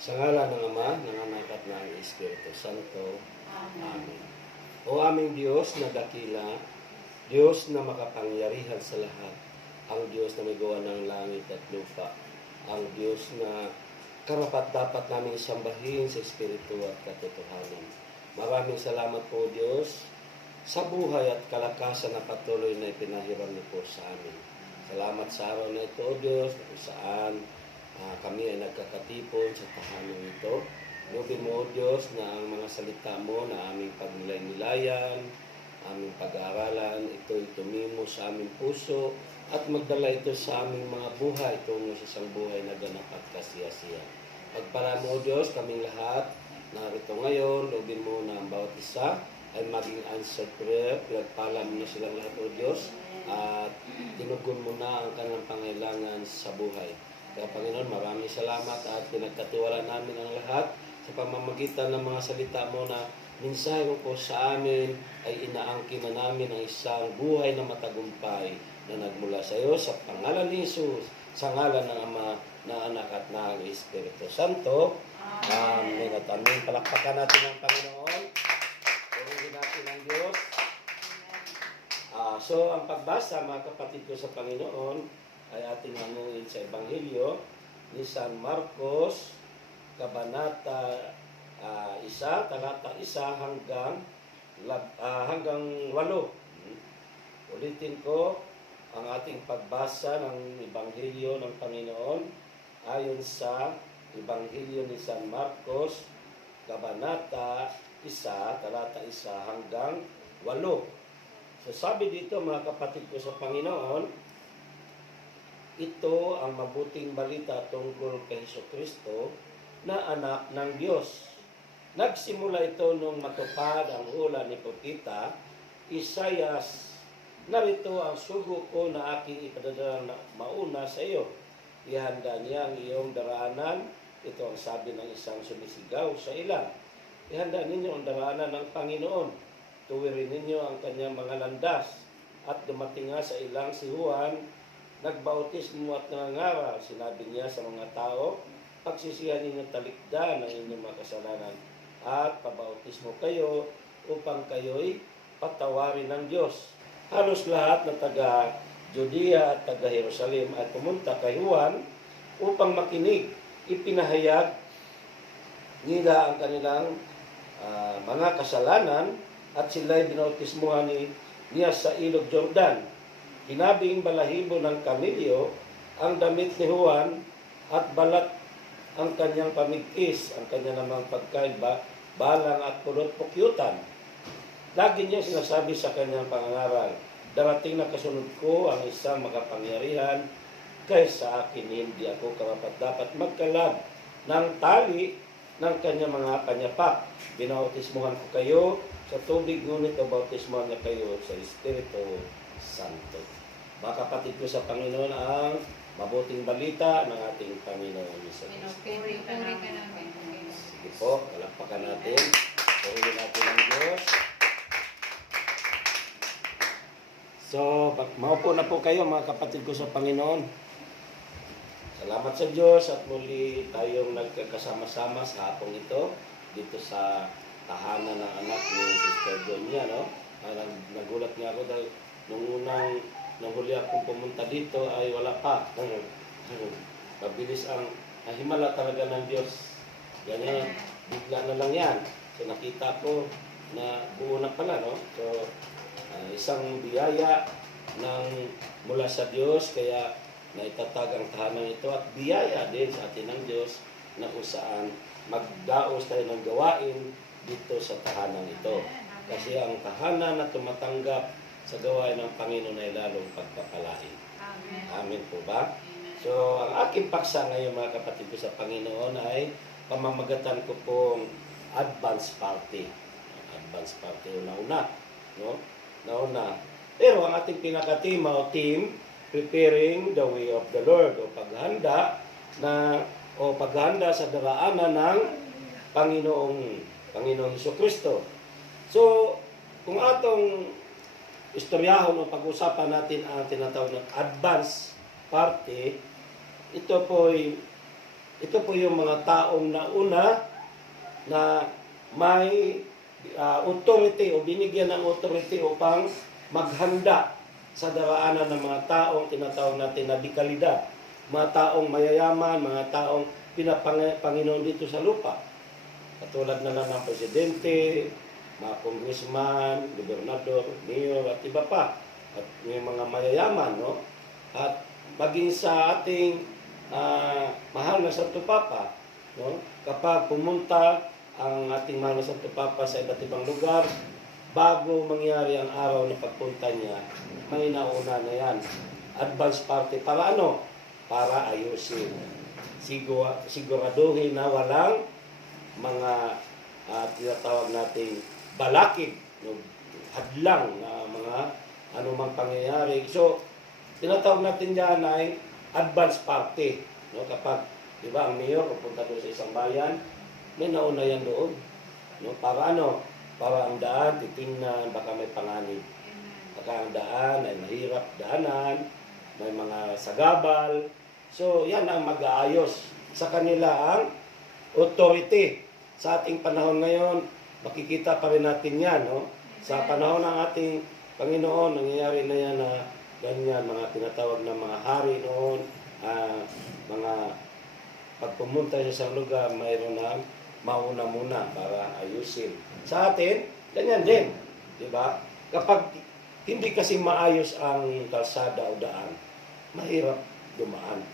Sa ngalan ng Ama, ng Anak at ng Espiritu Santo. Amen. O aming Diyos na dakila, Diyos na makapangyarihan sa lahat, ang Diyos na may gawa ng langit at lupa, ang Diyos na karapat-dapat naming sambahin sa Espiritu at katotohanan. Maraming salamat po, Diyos, sa buhay at kalakasan na patuloy na ipinahiram niyo po sa amin. Salamat sa araw na ito, O Diyos, kung saan kami ay nagkakatipon sa tahanan ito. Lubin mo, O Diyos, na ang mga salita mo na aming pagnilay-nilayan, aming pag-aaralan, ito'y tumimo sa aming puso at magdala ito sa aming mga buhay tungo sa isang buhay na ganap at kasiyasiya. Pagpala mo, O Diyos, kaming lahat narito ngayon, lubin mo na ang bawat isa ay maging answered prayer. Pinagpala mo na silang lahat, O Diyos, at tinugon mo na ang kanilang pangailangan sa buhay. Kaya Panginoon, maraming salamat at pinagkatiwala namin ang lahat sa pamamagitan ng mga salita mo na mensahe mo po sa amin ay inaangkin na namin ang isang buhay na matagumpay na nagmula sa iyo sa pangalan ni Jesus, sa ngalan ng Ama, ng Anak at ng Espiritu Santo. Amen at amen. Palakpakan natin ang Panginoon. Purihin natin ang Diyos. So, ang pagbasa, mga kapatid ko sa Panginoon, ay ating manuhin sa Ebanghelyo ni San Marcos, Kabanata 1, talata 1 hanggang 8. Ulitin ko ang ating pagbasa ng Ebanghelyo ng Panginoon ayon sa Ebanghelyo ni San Marcos, Kabanata 1, talata 1 hanggang 8. So sabi dito, mga kapatid ko sa Panginoon, ito ang mabuting balita tungkol kay Jesucristo na anak ng Diyos. Nagsimula ito nung matupad ang hula ni Propeta Isaias. Narito ang sugo ko na aking ipadadala na mauna sa iyo. Ihanda niya ang iyong daraanan. Ito ang sabi ng isang sumisigaw sa ilang. Ihanda ninyo ang daraanan ng Panginoon. Tuwirin ninyo ang kanyang mga landas. At dumating nga sa ilang si Juan, nagbautismo at nangangaral. Sinabi niya sa mga tao, pagsisihan ninyo talikdan ang inyong mga kasalanan at pabautismo kayo upang kayo'y patawarin ng Diyos. Halos lahat na taga Judea at taga Jerusalem ay pumunta kay Juan upang makinig. Ipinahayag nila ang kanilang mga kasalanan at sila'y binautismuhan niya sa ilog Jordan. Hinabing balahibo ng kamilyo ang damit ni Juan at balat ang kanyang pamigkis, ang kanya namang pagkain balang at pulot pukyutan. Lagi niya sinasabi sa kanyang pangangaral, darating na kasunod ko ang isang makapangyarihan kaysa akin, hindi ako karapat-dapat magkalab ng tali ng kanyang mga panyapak. Binautismuhan ko kayo sa tubig, ngunit bautismuhan niya kayo sa Espiritu Santo. Mga kapatid ko sa Panginoon, ang mabuting balita ng ating Panginoon Jesus. Pinupuri ka namin. Sige po, palakpakan natin. Purihin natin ang Diyos. So, maupo na po kayo mga kapatid ko sa Panginoon. Salamat sa Diyos at muli tayong nagkakasama-sama sa hapong ito dito sa tahanan ng anak ni Sister Donya, no? Nagulat nga ako dahil nung unang nahuli akong pumunta dito ay wala pa. Mabilis ang himala talaga ng Diyos. Ganyan, bigla na lang yan. So nakita ko na buo na pala, no? So isang biyaya mula sa Diyos, kaya naitatag ang tahanan ito at biyaya din sa atin ng Diyos na kung saan magdaos tayo ng gawain dito sa tahanan ito. Kasi ang tahanan na tumatanggap sa gawain ng Panginoon ay lalong pagpapalain. Amen. Amen po ba? So, ang aking paksa ngayon mga kapatid ko sa Panginoon ay pamamagatan ko pong advance party. Advance party, una-una. No? Nauna. Pero ang ating pinaka-tema o team, preparing the way of the Lord o paghanda sa daraanan ng Panginoong Jesucristo. So, kung atong istoryahon o pag-usapan natin ang tinatawag ng advance party, ito po ay Ito po yung mga taong nauna na may authority o binigyan ng authority upang maghanda sa daraanan ng mga taong tinatawag natin na dekalidad. Mga taong mayayaman, mga taong Panginoon dito sa lupa. Katulad na lang ng presidente, mga congressman, gobernador, mayor, at iba pa. At may mga mayayaman, no? At maging sa ating mahal na Santo Papa, no? Kapag pumunta ang ating mahal na Santo Papa sa iba't ibang lugar, bago mangyari ang araw na pagpunta niya, may nauna na yan. Advance party para ano? Para ayusin. Siguraduhin na walang mga tinatawag nating balakid, no? Hadlang na mga anumang pangyayari. So, tinatawag natin dyan ay advance party. No? Kapag, di ba, ang mayor pupunta doon sa isang bayan, may nauna yan doon. No? Para ano? Para ang daan, titingnan, baka may panganib. Baka ang daan ay mahirap daanan, may mga sagabal. So, yan ang mag-aayos. Sa kanila ang authority. Sa ating panahon ngayon, makikita pa rin natin yan. No? Sa panahon ng ating Panginoon, nangyayari na yan na ganyan, mga tinatawag na mga hari noon, mga pagpumunta sa isang lugar, mayroon na mauna muna para ayusin. Sa atin, ganyan din. Diba? Kapag hindi kasi maayos ang kalsada o daan, mahirap dumaan.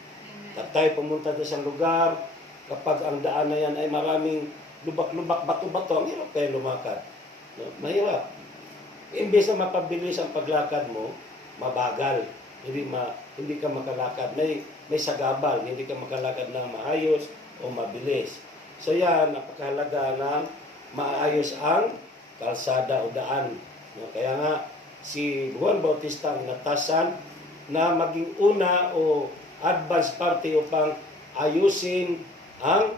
At tayo pumunta sa isang lugar, kapag ang daan na yan ay maraming lubak-lubak, bato-bato, ang hirap kayo lumakad. No? Mahirap. Imbes na mapabilis ang paglakad mo, mabagal. Hindi ka makalakad. May sagabal, hindi ka makalakad na maayos o mabilis. So yan, napakahalaga na maayos ang kalsada o daan. No? Kaya nga, si Juan Bautista ang inatasan na maging una o advance party upang ayusin ang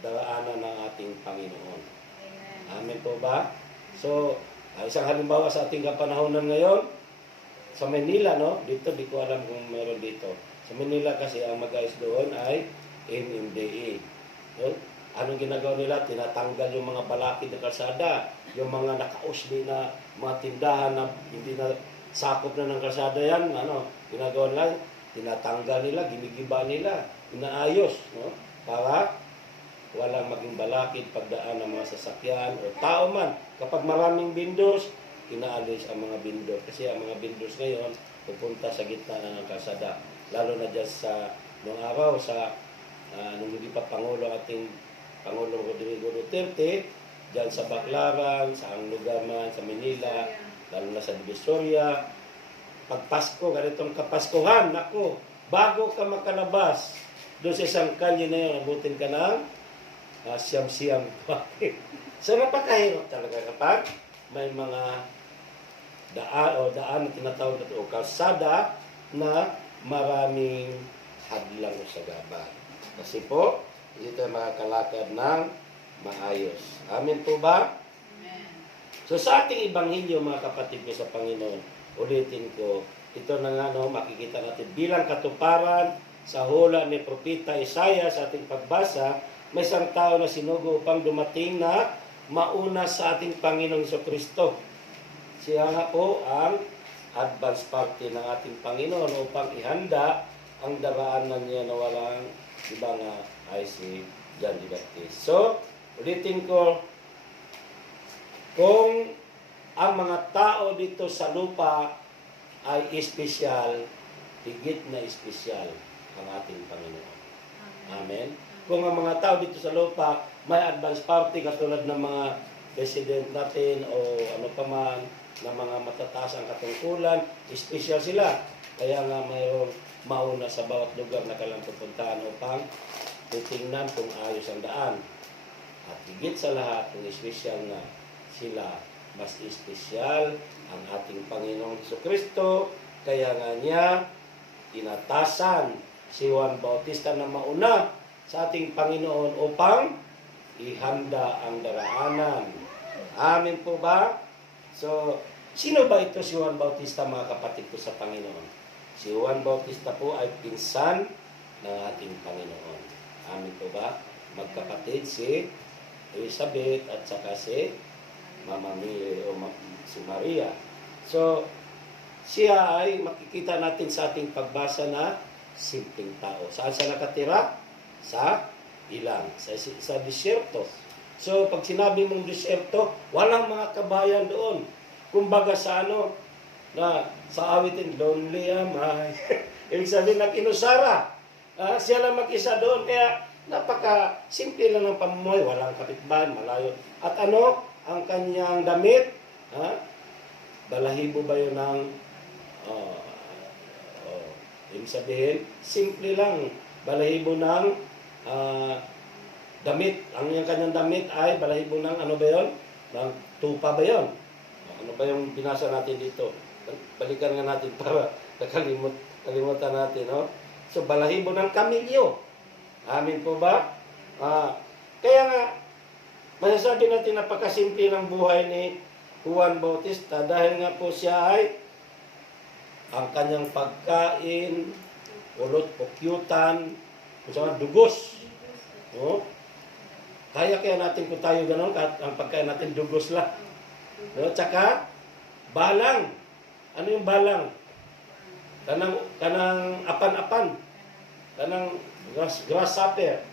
daraanan ng ating Panginoon. Amen po ba? So, isang halimbawa sa ating kapanahonan ngayon, sa Manila, no? Dito, di ko alam kung meron dito. Sa Manila kasi, ang mag-ayos doon ay MMDA. No? Anong ginagawa nila? Tinatanggal yung mga balakid na kalsada, yung mga nakausli na mga tindahan na hindi na sakop na ng kalsada yan, ginagawa nila, tinatanggal nila, ginigiba nila, inaayos, no? Para walang maging balakid pagdaan ng mga sasakyan o tao man. Kapag maraming vendors, inaalis ang mga vendor. Kasi ang mga vendors ngayon, pupunta sa gitna na ng kalsada. Lalo na dyan sa, noong araw, nung hindi pa Pangulo ating Pangulong Rodrigo Duterte, dyan sa Baclaran, sa ang lugar man, sa Manila, lalo na sa Divisoria, pag Pasko, ganitong kapaskuhan, naku, bago ka makalabas, doon sa isang kalye na yun, abutin ka ng siyam-siyam. So, napakahirap talaga kapag may mga daan na tinatawag na o kalsada na maraming hadlang o sagabal. Kasi po, hindi tayo makakalakad ng maayos. Amen po ba? Amen. So, sa ating Ebanghelyo, mga kapatid ko sa Panginoon, ulitin ko, ito na nga, makikita natin bilang katuparan sa hula ni Propeta Isaiah sa ating pagbasa, may isang tao na sinugo upang dumating na mauna sa ating Panginoong Jesucristo. Siya nga po ang advance party ng ating Panginoon upang ihanda ang daraanan niya na walang iba nga ay si John the Baptist. So, ulitin ko, kung ang mga tao dito sa lupa ay espesyal, higit na espesyal ang ating Panginoon. Amen. Kung ang mga tao dito sa lupa may advance party katulad ng mga president natin o ano pa man na mga matataas ang katungkulan, espesyal sila. Kaya nga mayroong mauna sa bawat lugar na kailangang pupuntahan upang titingnan kung ayos ang daan. At higit sa lahat, kung espesyal na sila, mas espesyal ang ating Panginoong Jesucristo. Kaya nga niya, inatasan si Juan Bautista na mauna sa ating Panginoon upang ihanda ang daraanan. Amen po ba? So, sino ba ito si Juan Bautista, mga kapatid ko sa Panginoon? Si Juan Bautista po ay pinsan ng ating Panginoon. Amin po ba? Magkapatid si Elizabeth at saka si Mama Mary o si Maria. So, siya ay makikita natin sa ating pagbasa na simpleng tao. Saan siya nakatira? Sa ilang, sa disyerto. So, pag sinabi mong disyerto, walang mga kabayan doon. Kumbaga sa na sa awitin, lonely am I. Ibig sabihin, nag-inusara. Siya lang mag-isa doon. Kaya, napaka-simple lang ng pamumuhay. Walang kapitbahay, malayo. At ang kanyang damit? Balahibo ba yun ng ibig sabihin, simple lang. Balahibo ng damit. Ang kanyang damit ay balahibo ng ano ba yun? Ng tupa ba yun? Ano ba yung binasa natin dito? Balikan nga natin para kalimutan natin. No? So, balahibo ng kamilyo. Amin po ba? Kaya nga, masasabi natin napakasimple ng buhay ni Juan Bautista dahil nga po siya ay ang kanyang pagkain, ulot, pukyutan, dugos. No? Kaya natin kung tayo gano'n, ang pagkain natin dugos lang. No? Tsaka, balang. Ano yung balang? Kanang apan-apan. Kanang grasshopper.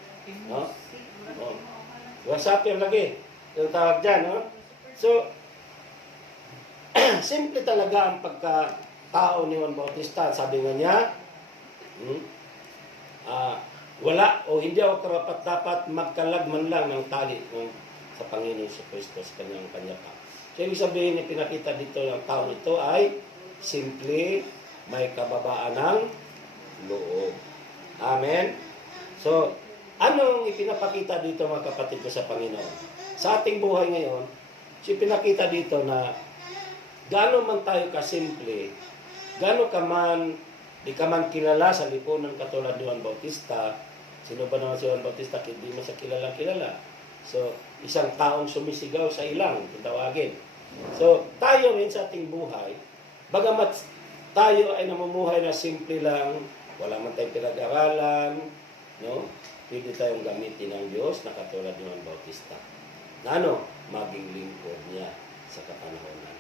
No? No? Grasshopper lagi. Yung tawag dyan. No? So, simple talaga ang pagkatao ni Juan Bautista. Sabi nga niya, wala o hindi ako karapat dapat magkalag man lang ng tali sa Panginoon sa Kristo sa kanyang pa. So, ibig sabihin, pinakita dito ng tao ito ay simple, may kababaan ng loob. Amen? So, anong ipinapakita dito mga kapatid ko sa Panginoon? Sa ating buhay ngayon, pinakita dito na gaano man tayo kasimple, gaano ka man, di ka man kilala sa lipunan katulad ni Juan Bautista. Sino ba naman si Juan Bautista? Hindi mo siya kilala. So, isang taong sumisigaw sa ilang, tawagin. So, tayo rin sa ating buhay, bagamat tayo ay namumuhay na simple lang, wala man tayong pinag-aralan, no? Pwede tayong gamitin ng Diyos na katulad ni Juan Bautista. Na maging lingkod niya sa kapanahonan.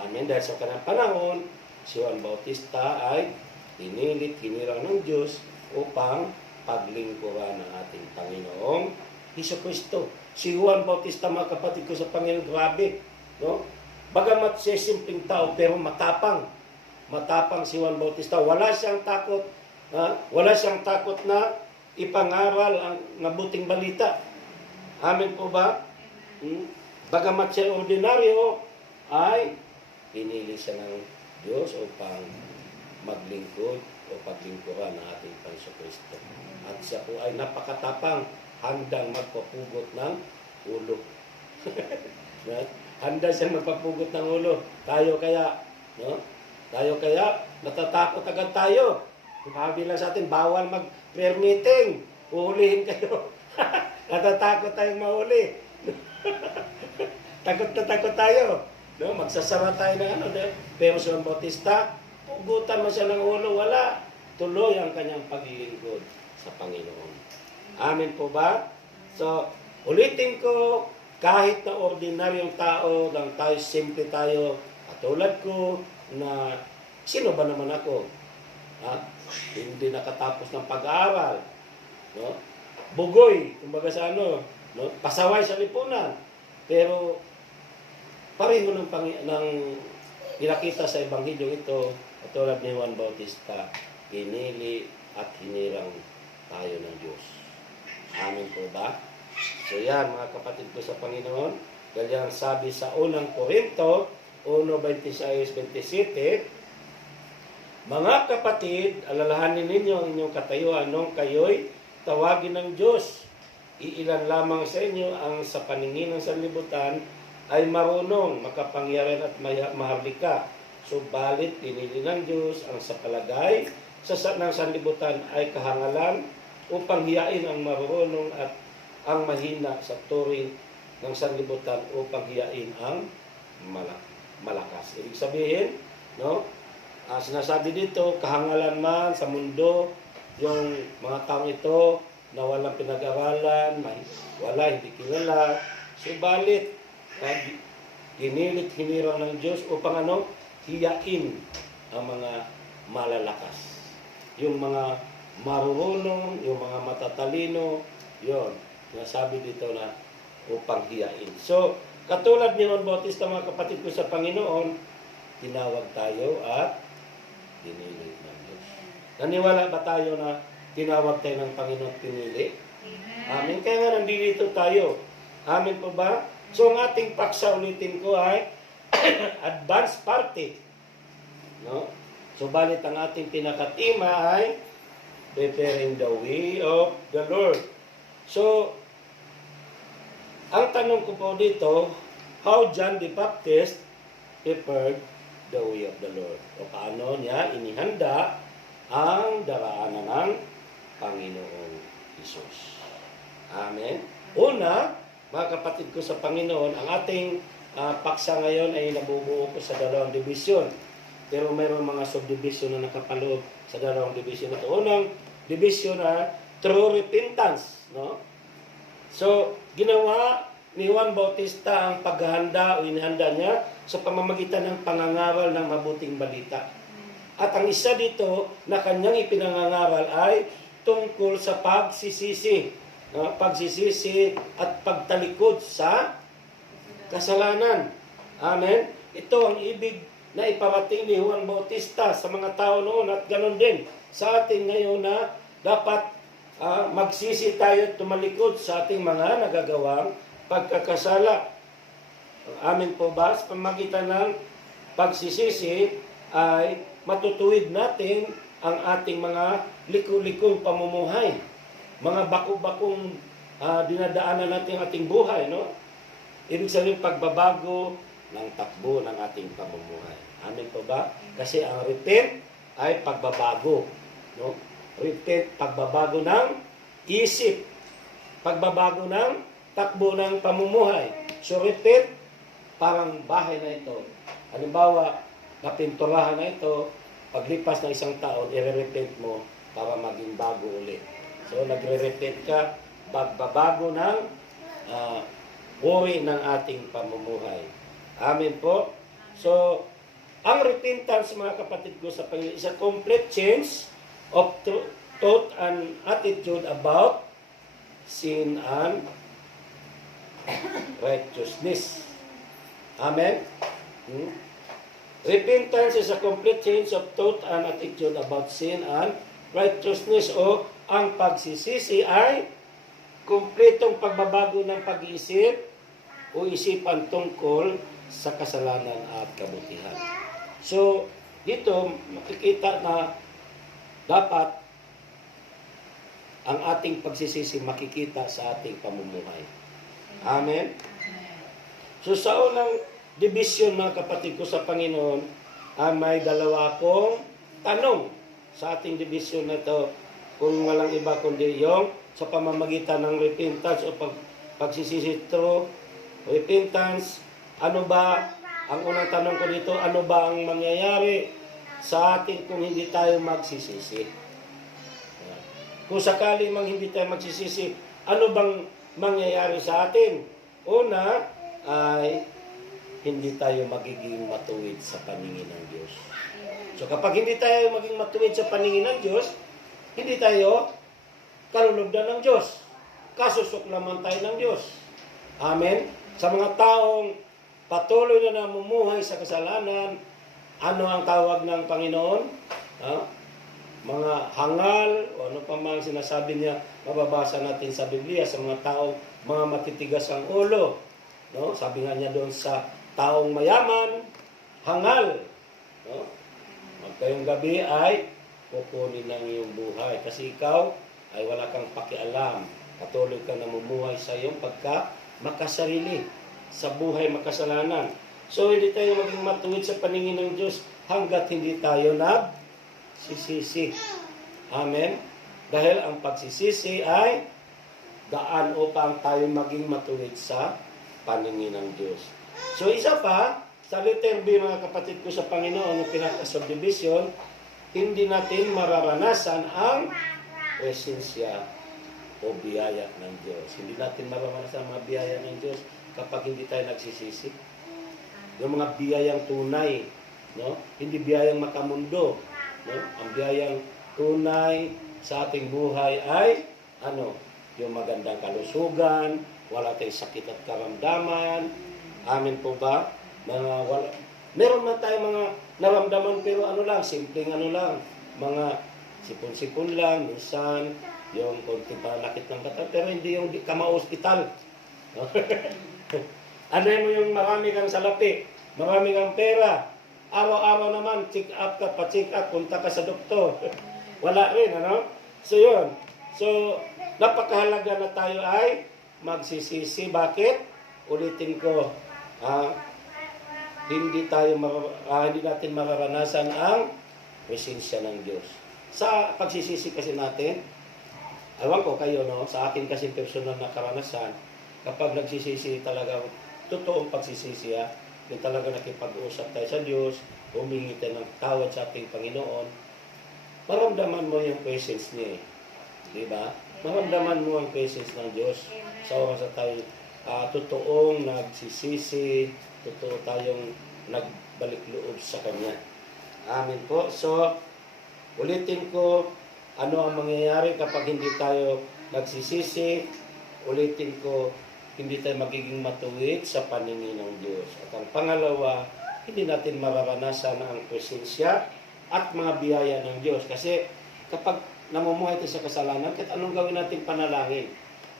Amen. Dahil sa kanang panahon, si Juan Bautista ay hinirang ng Diyos upang paglingkuran ng ating Panginoong Hesukristo. Si Juan Bautista, mga kapatid ko sa Panginoon, grabe. No? Bagamat siya simpleng tao, pero matapang. Matapang si Juan Bautista. Wala siyang takot. Wala siyang takot na ipangaral ang mabuting balita. Amen po ba? Bagamat siya ordinaryo, ay pinili siya ng Diyos upang maglingkod o paglingkuran ng ating Panginoon Kristo. At siya po ay napakatapang, handang magpapugot ng ulo. Handa siyang magpapugot ng ulo. Tayo kaya, no? Tayo kaya, natatakot agad tayo. Sabi lang sa atin, bawal mag-prayer meeting. Uhulihin kayo. Natatakot tayong mahuli. Takot na takot tayo. No? Magsasara tayo ng Pero si Juan Bautista, pugutan mo siya ng ulo, wala. Tuloy ang kanyang paglilingkod sa Panginoon. Amen po ba? So, ulitin ko, kahit na ordinaryong tao, lang tayo, simple tayo, katulad ko, na sino ba naman ako? Hindi nakatapos ng pag-aaral. No? Bugoy, kumbaga sa no? Pasaway sa lipunan. Pero, pareho ng pinakita sa Ebanghelyo ito, katulad ni Juan Bautista, pinili at hinirang tayo ng Diyos. Amen po ba? So yan, mga kapatid ko sa Panginoon, dahil sabi sa unang Korinto, 1:26-27, mga kapatid, alalahanin ninyo ang inyong katayuan nung kayo'y tawagin ng Diyos. Iilan lamang sa inyo ang sa paningin ng sanlibutan ay marunong, makapangyarihan at maharlika. Subalit, pinili ng Diyos ang sa palagay ng sanlibutan ay kahangalan upang hiyain ang marunong at ang mahina sa turing ng sanlibutan upang hiyain ang malakas. Ibig sabihin, no? Sinasabi dito, kahangalan man sa mundo, yung mga taong ito na walang pinag-aralan, wala, hindi kilala. Subalit, ginilit, hinirang ng Diyos upang hiyain ang mga malalakas. Yung mga marurunong, yung mga matatalino, yon, nasabi dito na upang hiyain. So, katulad ni Juan Bautista, mga kapatid ko sa Panginoon, tinawag tayo at dinilit ng Diyos. Naniwala ba tayo na tinawag tayo ng Panginoon at pinili? Amen. Kaya nga nandito tayo. Amen po ba? So, ang ating paksa, ulitin ko, ay advance party. No? So, balit ang ating pinakatima ay preparing the way of the Lord. So, ang tanong ko po dito, how John the Baptist prepared the way of the Lord? O paano niya inihanda ang daraanan ng Panginoong Hesus. Amen. Una, mga kapatid ko sa Panginoon, ang ating paksa ngayon ay nabubuo ko sa dalawang division. Pero mayroong mga subdivision na nakapaloob sa dalawang division ito. Unang division na true repentance. No? So, ginawa ni Juan Bautista ang paghahanda o inihanda niya sa pamamagitan ng pangangaral ng mabuting balita. At ang isa dito na kanyang ipinangangaral ay tungkol sa pagsisisi. Pagsisisi at pagtalikod sa kasalanan. Amen? Ito ang ibig na iparating ni Juan Bautista sa mga tao noon at ganoon din sa atin ngayon na dapat magsisi tayo at tumalikod sa ating mga nagagawang pagkakasala. Amen po ba? Sa pamagitan ng pagsisisi ay matutuwid natin ang ating mga liku-likong pamumuhay. Mga baku-bakong dinadaanan natin ang ating buhay. No? Ibig sabihin pagbabago ng takbo ng ating pamumuhay. Amen po ba? Kasi ang repent ay pagbabago. No? Repent, pagbabago ng isip. Pagbabago ng takbo ng pamumuhay. So repent, parang bahay na ito. Halimbawa, napinturahan na ito, paglipas ng isang taon, i-repent mo para maging bago ulit. So nagre-repent ka, pagbabago ng uri ng ating pamumuhay. Amen po. So, ang repentance, mga kapatid ko sa Panginoon, is a complete change of thought and attitude about sin and righteousness. Amen? Repentance is a complete change of thought and attitude about sin and righteousness. O ang pagsisisi ay kumpletong pagbabago ng pag-iisip o isipan tungkol sa kasalanan at kabutihan. So, dito makikita na dapat ang ating pagsisisi makikita sa ating pamumuhay. Amen? So, sa unang division, mga kapatid ko sa Panginoon, may dalawa akong tanong sa ating division na ito, kung walang iba kundi yung sa pamamagitan ng repentance o pagsisisi through repentance. Ano ba, ang unang tanong ko dito, ano ba ang mangyayari sa atin kung hindi tayo magsisisi? Kung sakali mang hindi tayo magsisisi, ano bang mangyayari sa atin? Una, ay hindi tayo magiging matuwid sa paningin ng Diyos. So kapag hindi tayo maging matuwid sa paningin ng Diyos, hindi tayo kalulugdan ng Diyos. Kasusuklaman tayo ng Diyos. Amen? Sa mga taong patuloy na namumuhay sa kasalanan, ano ang tawag ng Panginoon? Mga hangal, o ano pa mang sinasabi niya, mababasa natin sa Biblia, sa mga taong mga matitigas ang ulo. No? Sabi nga niya doon sa taong mayaman, hangal. No? Magkayong gabi ay kukunin ng iyong buhay. Kasi ikaw ay wala kang pakialam. Patuloy ka namumuhay sa iyong makasarili sa buhay makasalanan. So, hindi tayo maging matuwid sa paningin ng Diyos hanggat hindi tayo nagsisisi. Amen? Dahil ang pagsisisi ay daan upang tayo maging matuwid sa paningin ng Diyos. So, isa pa, sa letter B, mga kapatid ko sa Panginoon, yung pinaka-subdivision, hindi natin mararanasan ang presensya o biyaya ng Diyos. Hindi natin mararanasan ang mga biyaya ng Diyos kapag hindi tayo nagsisisi. Yung mga biyayang tunay, no? Hindi biyayang makamundo, no? Ang biyayang tunay sa ating buhay ay ano? Yung magandang kalusugan, wala tayong sakit at karamdaman. Amin po ba? Meron na tayong mga naramdaman pero ano lang, simpleng ano lang, mga sipon-sipon lang, minsan yung konting panakit ng bata, pero hindi yung kama-hospital. No? Ano mo yung marami kang salapi, marami kang pera, araw-araw naman, check up ka, pa-check up, punta ka sa doktor. Wala rin, ano? So yun. So, napakahalaga na tayo ay magsisisi. Bakit? Ulitin ko, hindi natin mararanasan ang presensya ng Diyos. Sa pagsisisi kasi natin, ewan ko kayo, no? Sa akin kasi personal na karanasan, kapag nagsisisi talaga, totoong pagsisisi, yung talaga nakipag-usap tayo sa Diyos, humingi tayo ng tawad sa ating Panginoon, maramdaman mo yung presence niya. Di ba? Maramdaman mo ang presence ng Diyos sa oras na tayo totoong nagsisisi, totoo tayong nagbalik loob sa Kanya. Amen po. So, ulitin ko, ano ang mangyayari kapag hindi tayo nagsisisi? Ulitin ko, hindi tayo magiging matuwid sa paningin ng Diyos. At ang pangalawa, hindi natin mararanasan ang presensya at mga biyaya ng Diyos. Kasi kapag namumuhay tayo sa kasalanan, kahit anong gawin natin panalangin,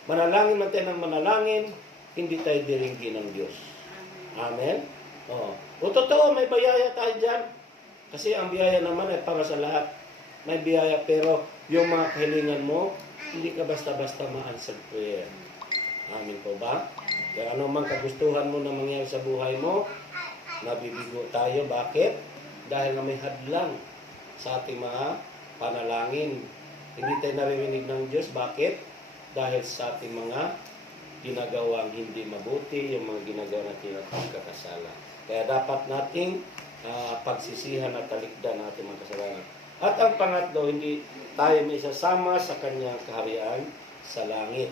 manalangin natin ng manalangin, hindi tayo diringgin ng Diyos. Amen? O totoo, may biyaya tayo dyan. Kasi ang biyaya naman ay para sa lahat. May biyaya, pero yung mga kahilingan mo, hindi ka basta-basta ma-answered prayer. Amen po ba? Kaya ano man kagustuhan mo na mangyari sa buhay mo, nabibigo tayo. Bakit? Dahil na may hadlang sa ating mga panalangin. Hindi tayo naririnig ng Diyos. Bakit? Dahil sa ating mga ginagawang hindi mabuti, yung mga ginagawa natin at pagkakasala. Kaya dapat nating pagsisihan at talikdan ang ating mga kasalanan. At ang pangatlo, hindi tayo may isasama sa kanyang kaharian sa langit.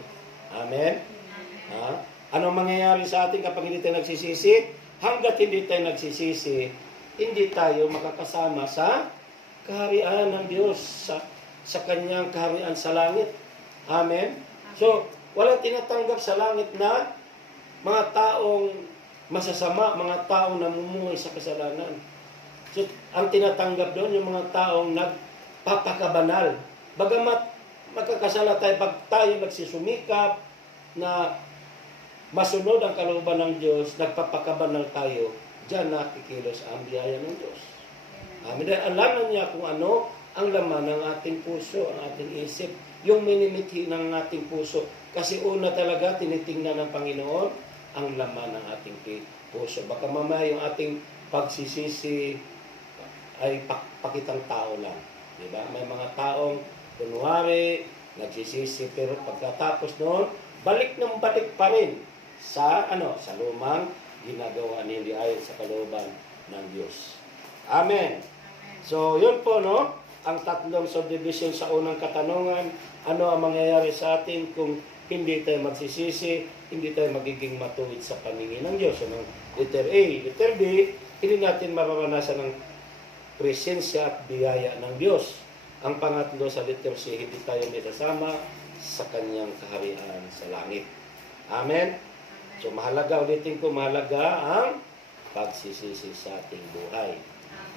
Amen? Ano mangyayari sa atin kapag hindi tayo nagsisisi? Hanggat hindi tayo nagsisisi, hindi tayo makakasama sa kaharian ng Diyos, sa kanyang kaharian sa langit. Amen? So, walang tinatanggap sa langit na mga taong masasama, mga taong namumuhay sa kasalanan. So, ang tinatanggap doon, yung mga taong nagpapakabanal. Bagamat magkakasala tayo, pag tayo nagsusumikap na masunod ang kalooban ng Diyos, nagpapakabanal tayo, diyan nakikilos ang biyaya ng Diyos. Amen. Dahil alam niya kung ano ang laman ng ating puso, ang ating isip, yung minimithi ng ating puso. Kasi una talaga, tinitingnan ng Panginoon ang laman ng ating puso. Baka mamaya yung ating pagsisisi ay pakitang tao lang. Diba? May mga taong kunwari, nagsisisi, pero pagkatapos noon, balik pa rin sa lumang ginagawa niya, hindi ayon sa kalooban ng Diyos. Amen. So, yun po, no? Ang tatlong subdivision sa unang katanungan, ano ang mangyayari sa atin kung hindi tayo magsisisi, hindi tayo magiging matuwid sa paningin ng Diyos. So, letter A. Letter B, hindi natin mararanasan ng presensya at biyaya ng Diyos. Ang pangatlo sa letter C, hindi tayo may sasama sa kanyang kaharian sa langit. Amen? So, ulitin ko, mahalaga ang pagsisisi sa ating buhay.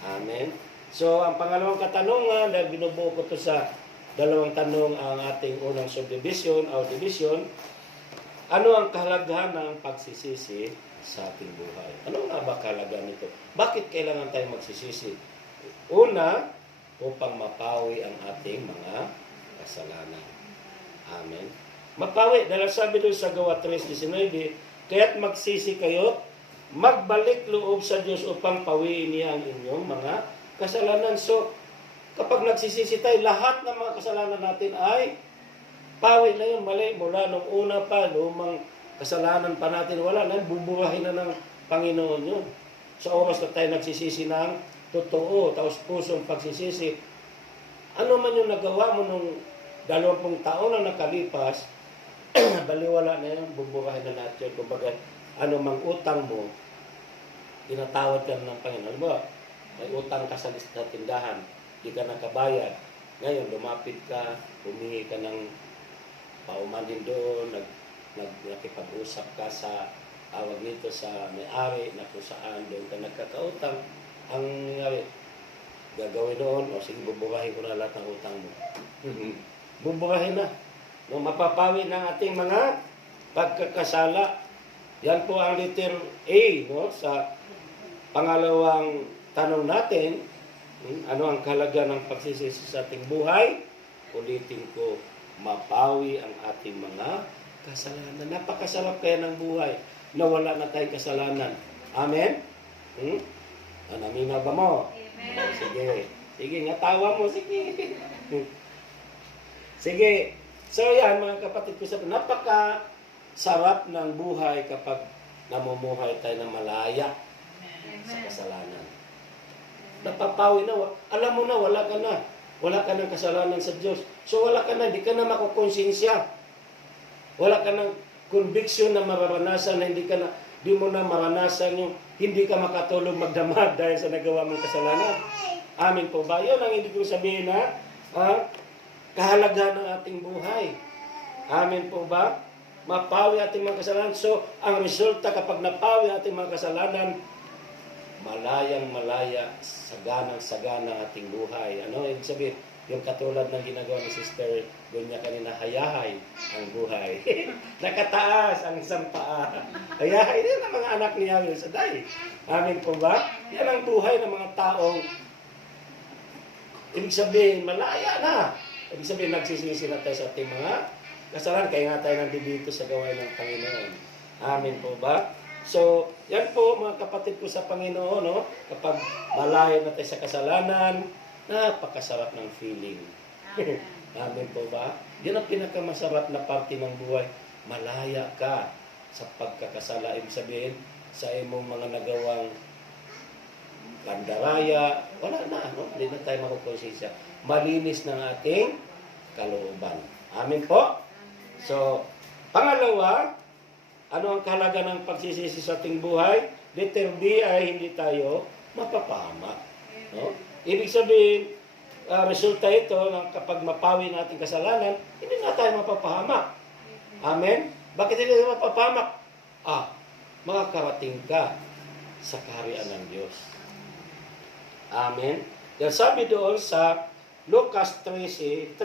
Amen? So, ang pangalawang katanungan, dahil binubuo ko ito sa dalawang tanong ang ating unang subdivision o division, ano ang kahalagahan ng pagsisisi sa ating buhay? Ano nga ba kahalagahan nito? Bakit kailangan tayo magsisisi? Una, upang mapawi ang ating mga kasalanan. Amen. Mapawi, dahil sabi doon sa Gawa 3:19, kaya't magsisi kayo, magbalik loob sa Diyos upang pawiin niya ang inyong mga kasalanan. So, kapag nagsisisi tayo, lahat ng mga kasalanan natin ay pawi na yun, mali. Mula nung una pa, lumang kasalanan pa natin, wala na, buburahin na ng Panginoon yun. Sa oras na tayo nagsisisi ng totoo, taos pusong pagsisisi, ano man yung nagawa mo nung 20 taon na nakalipas, baliwala na yun, buburahin na lahat yun. Kumbaga, ano mang utang mo, tinatawad ka ng Panginoon. Ba, may utang ka sa tindahan, di ka nakabayad. Ngayon, lumapit ka, humingi ka ng paumanhin doon, nakipag-usap ka sa awag nito sa may-ari na kung saan doon ka nagkakautang. Ang nangyari, gagawin doon, o sige, buburahin ko na lahat ng utang mo. Buburahin na. No, mapapawi ng ating mga pagkakasala. Yan po ang letter A, no, sa pangalawang tanong natin. Ano ang kahalaga ng pagsisisi sa ating buhay? Ulitin ko, mapawi ang ating mga kasalanan. Napakasarap kaya ng buhay na wala na tayong kasalanan. Amen? Anaminaw ba mo? Amen. Sige. Sige, nga tawa mo. Sige. Sige. So yan, mga kapatid ko, napaka-sarap ng buhay kapag namumuhay tayo ng malaya sa kasalanan. Napapawi na. Alam mo na, wala ka na. Wala ka ng kasalanan sa Diyos. So wala ka na, hindi ka na makukonsensya. Wala ka ng conviction na mararanasan na di mo na maranasan yung hindi ka makatulog magdamag dahil sa nagawa mong kasalanan. Amin po ba? Yun ang hindi ko sabihin na kahalagahan ng ating buhay. Amin po ba? Mapawi ating mga kasalanan. So, ang resulta kapag napawi ating mga kasalanan, malayang-malaya, saganang-sagana ating buhay. Ano? Ibig sabihin, yung katulad ng ginagawa ni Sister Dunya kanina, hayahay ang buhay. Nakataas ang isang paa. Hayahay din ang mga anak ni Yahweh Shaddai. Amin po ba? Yan ang buhay ng mga taong ibig sabihin, malaya na. Ibig sabihin, nagsisisi na tayo sa ating mga kasalanan. Kaya nga tayo nandito sa gawain ng Panginoon. Amin po ba? So, yan po mga kapatid ko sa Panginoon, no? Kapag malayo na tayo sa kasalanan, napakasarap ng feeling. Amin po ba? Yan ang pinakamasarap na parte ng buhay. Malaya ka sa pagkakasala. Ibig sabihin, sa imong mga nagawang landaraya, wala na, no? Hindi na tayo makukonsensya. Malinis ng ating kalooban. Amin po? So, pangalawa, ano ang kahalaga ng pagsisisi sa ating buhay? Letter B ay hindi tayo mapapahamak. No? Ibig sabihin, resulta ito na kapag mapawi natin kasalanan, hindi na tayo mapapahamak. Amen? Bakit hindi tayo mapapahamak? Makakarating ka sa kaharian ng Diyos. Amen? Dahil sabi doon sa Lucas 13,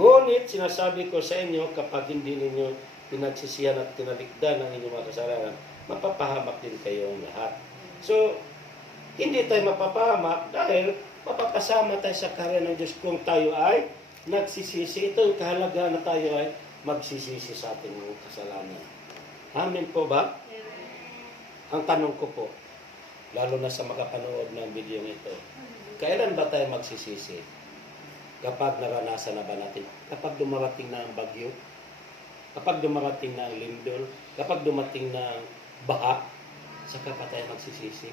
ngunit sinasabi ko sa inyo, kapag hindi ninyo pinagsisihan at tinalikdan ang inyong mga kasalanan, mapapahamak din kayong lahat. So, hindi tayo mapapahamak dahil mapapasama tayo sa kaharian ng Diyos kung tayo ay nagsisisi. Ito yung kahalaga na tayo ay magsisisi sa ating mga kasalanan. Amen po ba? Ang tanong ko po, lalo na sa makapanood ng video ito, kailan ba tayo magsisisi? Kapag naranasan na ba natin? Kapag dumarating na ang bagyo? Kapag dumarating na ang lindol? Kapag dumating na ang baha? Saka pa tayo magsisisi?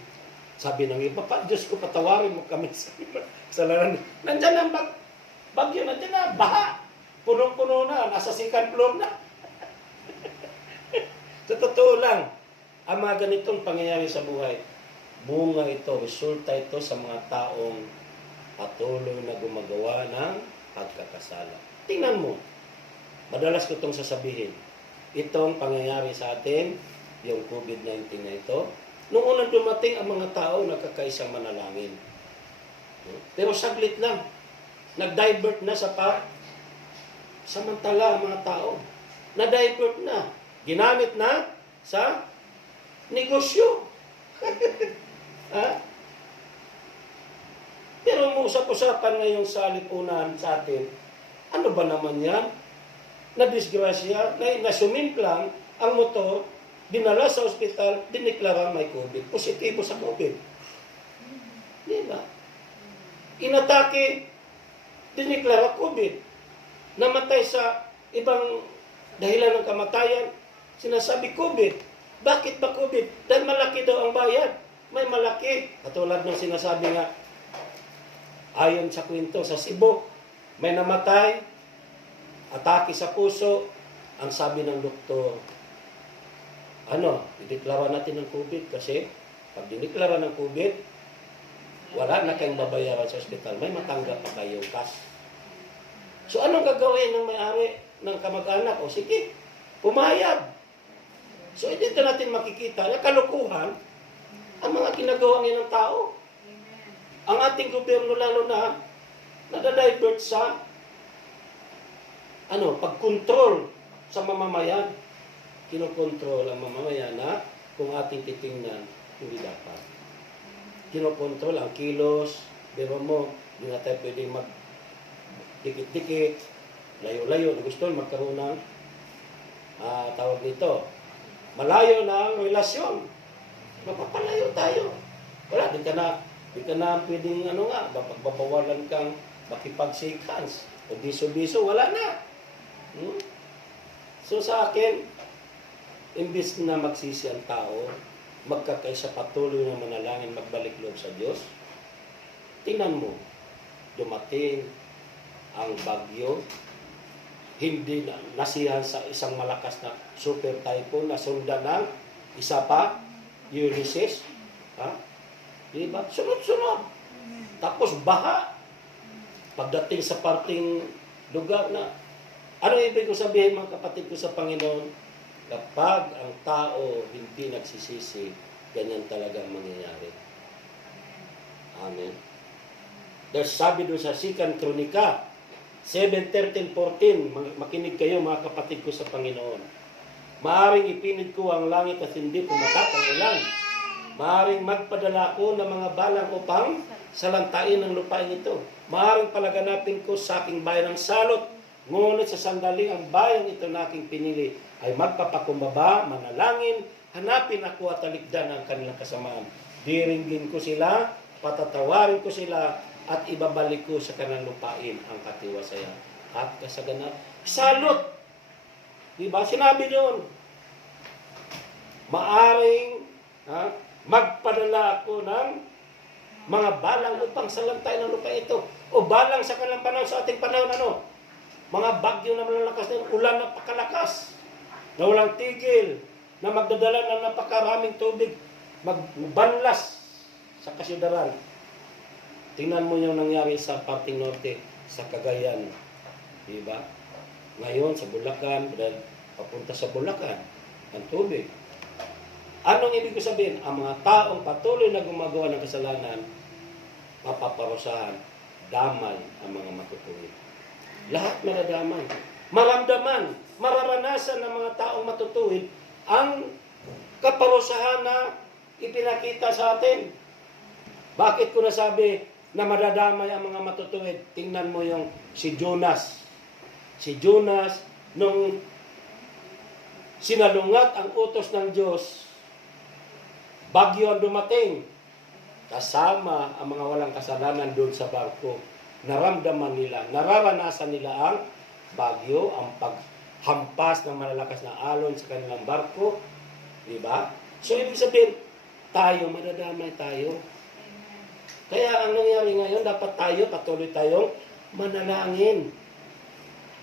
Sabi ng iba, Diyos ko, patawarin mo kami sa kasalanan. Nandiyan ang bagyo, nandiyan na, baha. Punong-puno na, nasa second floor na. Sa totoo lang, ang mga ganitong pangyayari sa buhay, bunga ito, resulta ito sa mga taong patuloy na gumagawa ng pagkakasala. Tingnan mo, madalas ko itong sasabihin, itong pangyayari sa atin, yung COVID-19 na ito, noong unang dumating ang mga tao, nagkakaisang manalangin. Pero saglit lang, nag-divert na sa samantala ang mga tao. Na-divert na, ginamit na sa negosyo. Pero ang usap-usapan ngayon sa lipunan sa atin, ano ba naman yan? Na-disgrasya, nasumimplang ang motor, dinala sa ospital, diniklara may COVID. Positibo sa COVID. Di ba? Inatake, diniklara COVID. Namatay sa ibang dahilan ng kamatayan, sinasabi COVID. Bakit ba COVID? Dahil malaki daw ang bayad. May malaki. Katulad ng sinasabi nga, ayon sa kwento sa Cebu, May namatay, atake sa puso, ang sabi ng doktor, ideklara natin ng COVID kasi pag dineklara ng COVID, wala na kayong babayaran sa ospital. May matanggap pa kayong cash. So anong gagawin ng may-ari ng kamag-anak? O sige, pumayag. So dito natin makikita na kalukuhan ang mga ginagawa ng tao. Ang ating gobyerno lalo na nadadivert sa pagkontrol sa mamamayan. Kinokontrol ang mamamayan na kung ating titingnan, hindi dapat. Kinokontrol ang kilos, pero mo, hindi na tayo pwedeng mag-dikit-dikit, layo-layo. Gusto magkaroon ng tawag nito, malayo na ang relasyon. Mapapalayo tayo. Wala, di ka na pwedeng pagbabawalan kang makipag-shake hands. O biso-biso, wala na. So sa akin, imbis na magsisi ang tao, magkakaisa patuloy na manalangin, magbalik loob sa Diyos, tingnan mo, dumating ang bagyo, hindi na nasiyahan sa isang malakas na super typhoon na sundan ng isa pa, Ulysses. Diba? Sunod-sunod. Tapos baha. Pagdating sa parting lugar na, ano ibig ko sabihin mga kapatid ko sa Panginoon? Kapag ang tao hindi nagsisisi, ganyan talagang mangyayari. Amen. There's sabi doon sa 2 Kronika 7:13-14, makinig kayo mga kapatid ko sa Panginoon. Maaring ipinit ko ang langit at hindi pumatak ang ulan. Maaring magpadala ko ng mga balang upang salantain ang lupain ito. Maaring palaganapin ko sa aking bayan ng salot. Ngunit sa sandaling ang bayan ito na aking pinili ay magpapakumbaba, manalangin, hanapin ako at talikdan ang kanilang kasamaan. Diringgin ko sila, patatawarin ko sila, at ibabalik ko sa kanilang lupain ang katiwasayan at kasaganap. Salot! Diba? Sinabi doon, maaring magpadala ako ng mga balang upang salantay ng lupa ito. O balang sa kanilang panahon, sa ating panahon, mga bagyo na malalakas na ulan na pakalakas, na walang tigil, na magdadala ng napakaraming tubig, magbanlas sa kasyudaran. Tingnan mo yung nangyari sa parting norte, sa Cagayan. Diba? Ngayon, sa Bulacan, dahil papunta sa Bulacan, ang tubig. Anong ibig ko sabihin? Ang mga taong patuloy na gumagawa ng kasalanan, mapaparusahan, damay ang mga matutuwid. Lahat maradamay. Maramdaman, mararanasan ng mga taong matutuwid ang kaparusahan na ipinakita sa atin. Bakit ko nasabi na madadamay ang mga matutuwid? Tingnan mo yung si Jonas. Si Jonas, nung sinalungat ang utos ng Diyos, bagyo ang dumating. Kasama ang mga walang kasalanan doon sa barko. Naramdaman nila, nararanasan nila ang bagyo, ang paghampas ng malalakas na alon sa kanilang barko. Diba? So, ibig sabihin, tayo, madadamay tayo. Kaya ang nangyari ngayon, dapat tayo, patuloy tayong manalangin.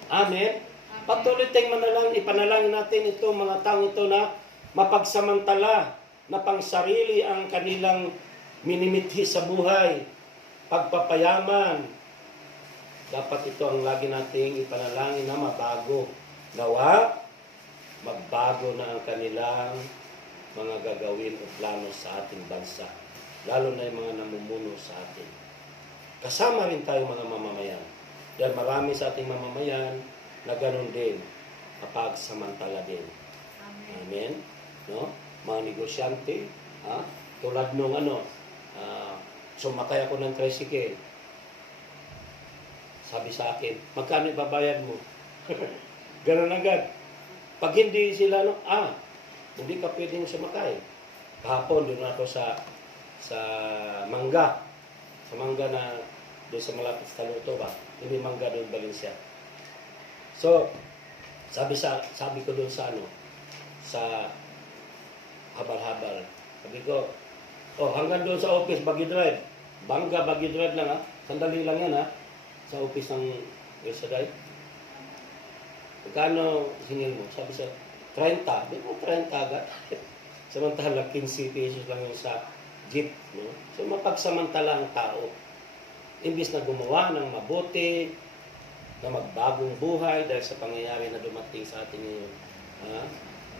Amen? Patuloy tayong manalangin. Ipanalangin natin ito, mga taong ito na mapagsamantala, na pangsarili ang kanilang minimithi sa buhay, pagpapayaman. Dapat ito ang lagi nating ipanalangin na mabago. Nawa, magbago na ang kanilang mga gagawin o plano sa ating bansa. Lalo na yung mga namumuno sa atin. Kasama rin tayo mga mamamayan. Dahil marami sa ating mamamayan na ganun din, mapagsamantala din. Amen? No? Mga negosyante, tulad nung sumakay ako ng tricycle. Sabi sa akin, magkano ibabayad mo? Ganun agad. Pag hindi sila, hindi ka pwedeng sumakay. Kahapon, doon ako sa Mangga. Sa Mangga na doon sa malapit sa Taluto ba? Hindi Mangga doon, Valencia. So, sabi ko doon sa sa habal-habal. Sabi ko, hanggang doon sa office, Baguio Drive. Bangga, Baguio Drive lang Sandali lang yan Sa office ng Yes, right? Magkano hingil mo? Sabi sa 30. Di mo 30 agad. Samantala, 15 pesos lang yung sa jeep. No? So, mapagsamantala ang tao. Imbis na gumawa ng mabuti, na magbagong buhay dahil sa pangyayari na dumating sa atin ngayon.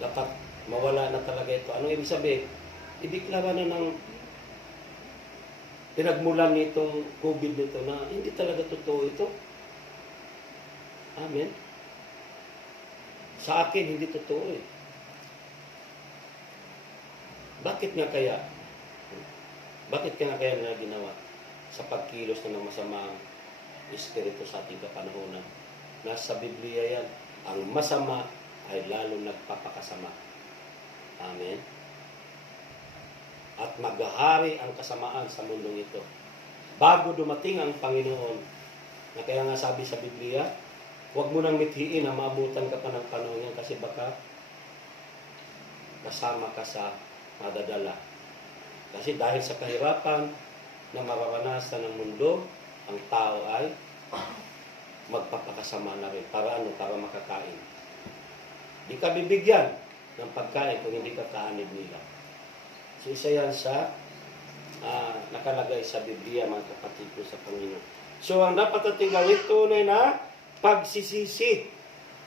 Dapat mawala na talaga ito. Anong ibig sabihin? Ideklara na ng pinagmulan nitong COVID nito na hindi talaga totoo ito. Amen. Sa akin, hindi totoo eh. Bakit nga kaya? Bakit nga kaya na ginawa sa pagkilos na ng masamang espiritu sa ating kapanahonan? Nasa Biblia yan. Ang masama ay lalo nagpapakasama. Amen. At maghahari ang kasamaan sa mundong ito. Bago dumating ang Panginoon, na kaya nga sabi sa Biblia, huwag mo nang mithiin na maabutan ka pa ng panahon yan kasi baka kasama ka sa madadala. Kasi dahil sa kahirapan na mararanasan ng mundo, ang tao ay magpapakasama na rin. Para ano? Para makakain. Di ka bibigyan ng pagkain kung hindi ka kaanib nila. So, isa yan sa nakalagay sa Biblia, mga kapatid ko sa Panginoon. So, ang dapat natin gawin, tunay na pagsisisi.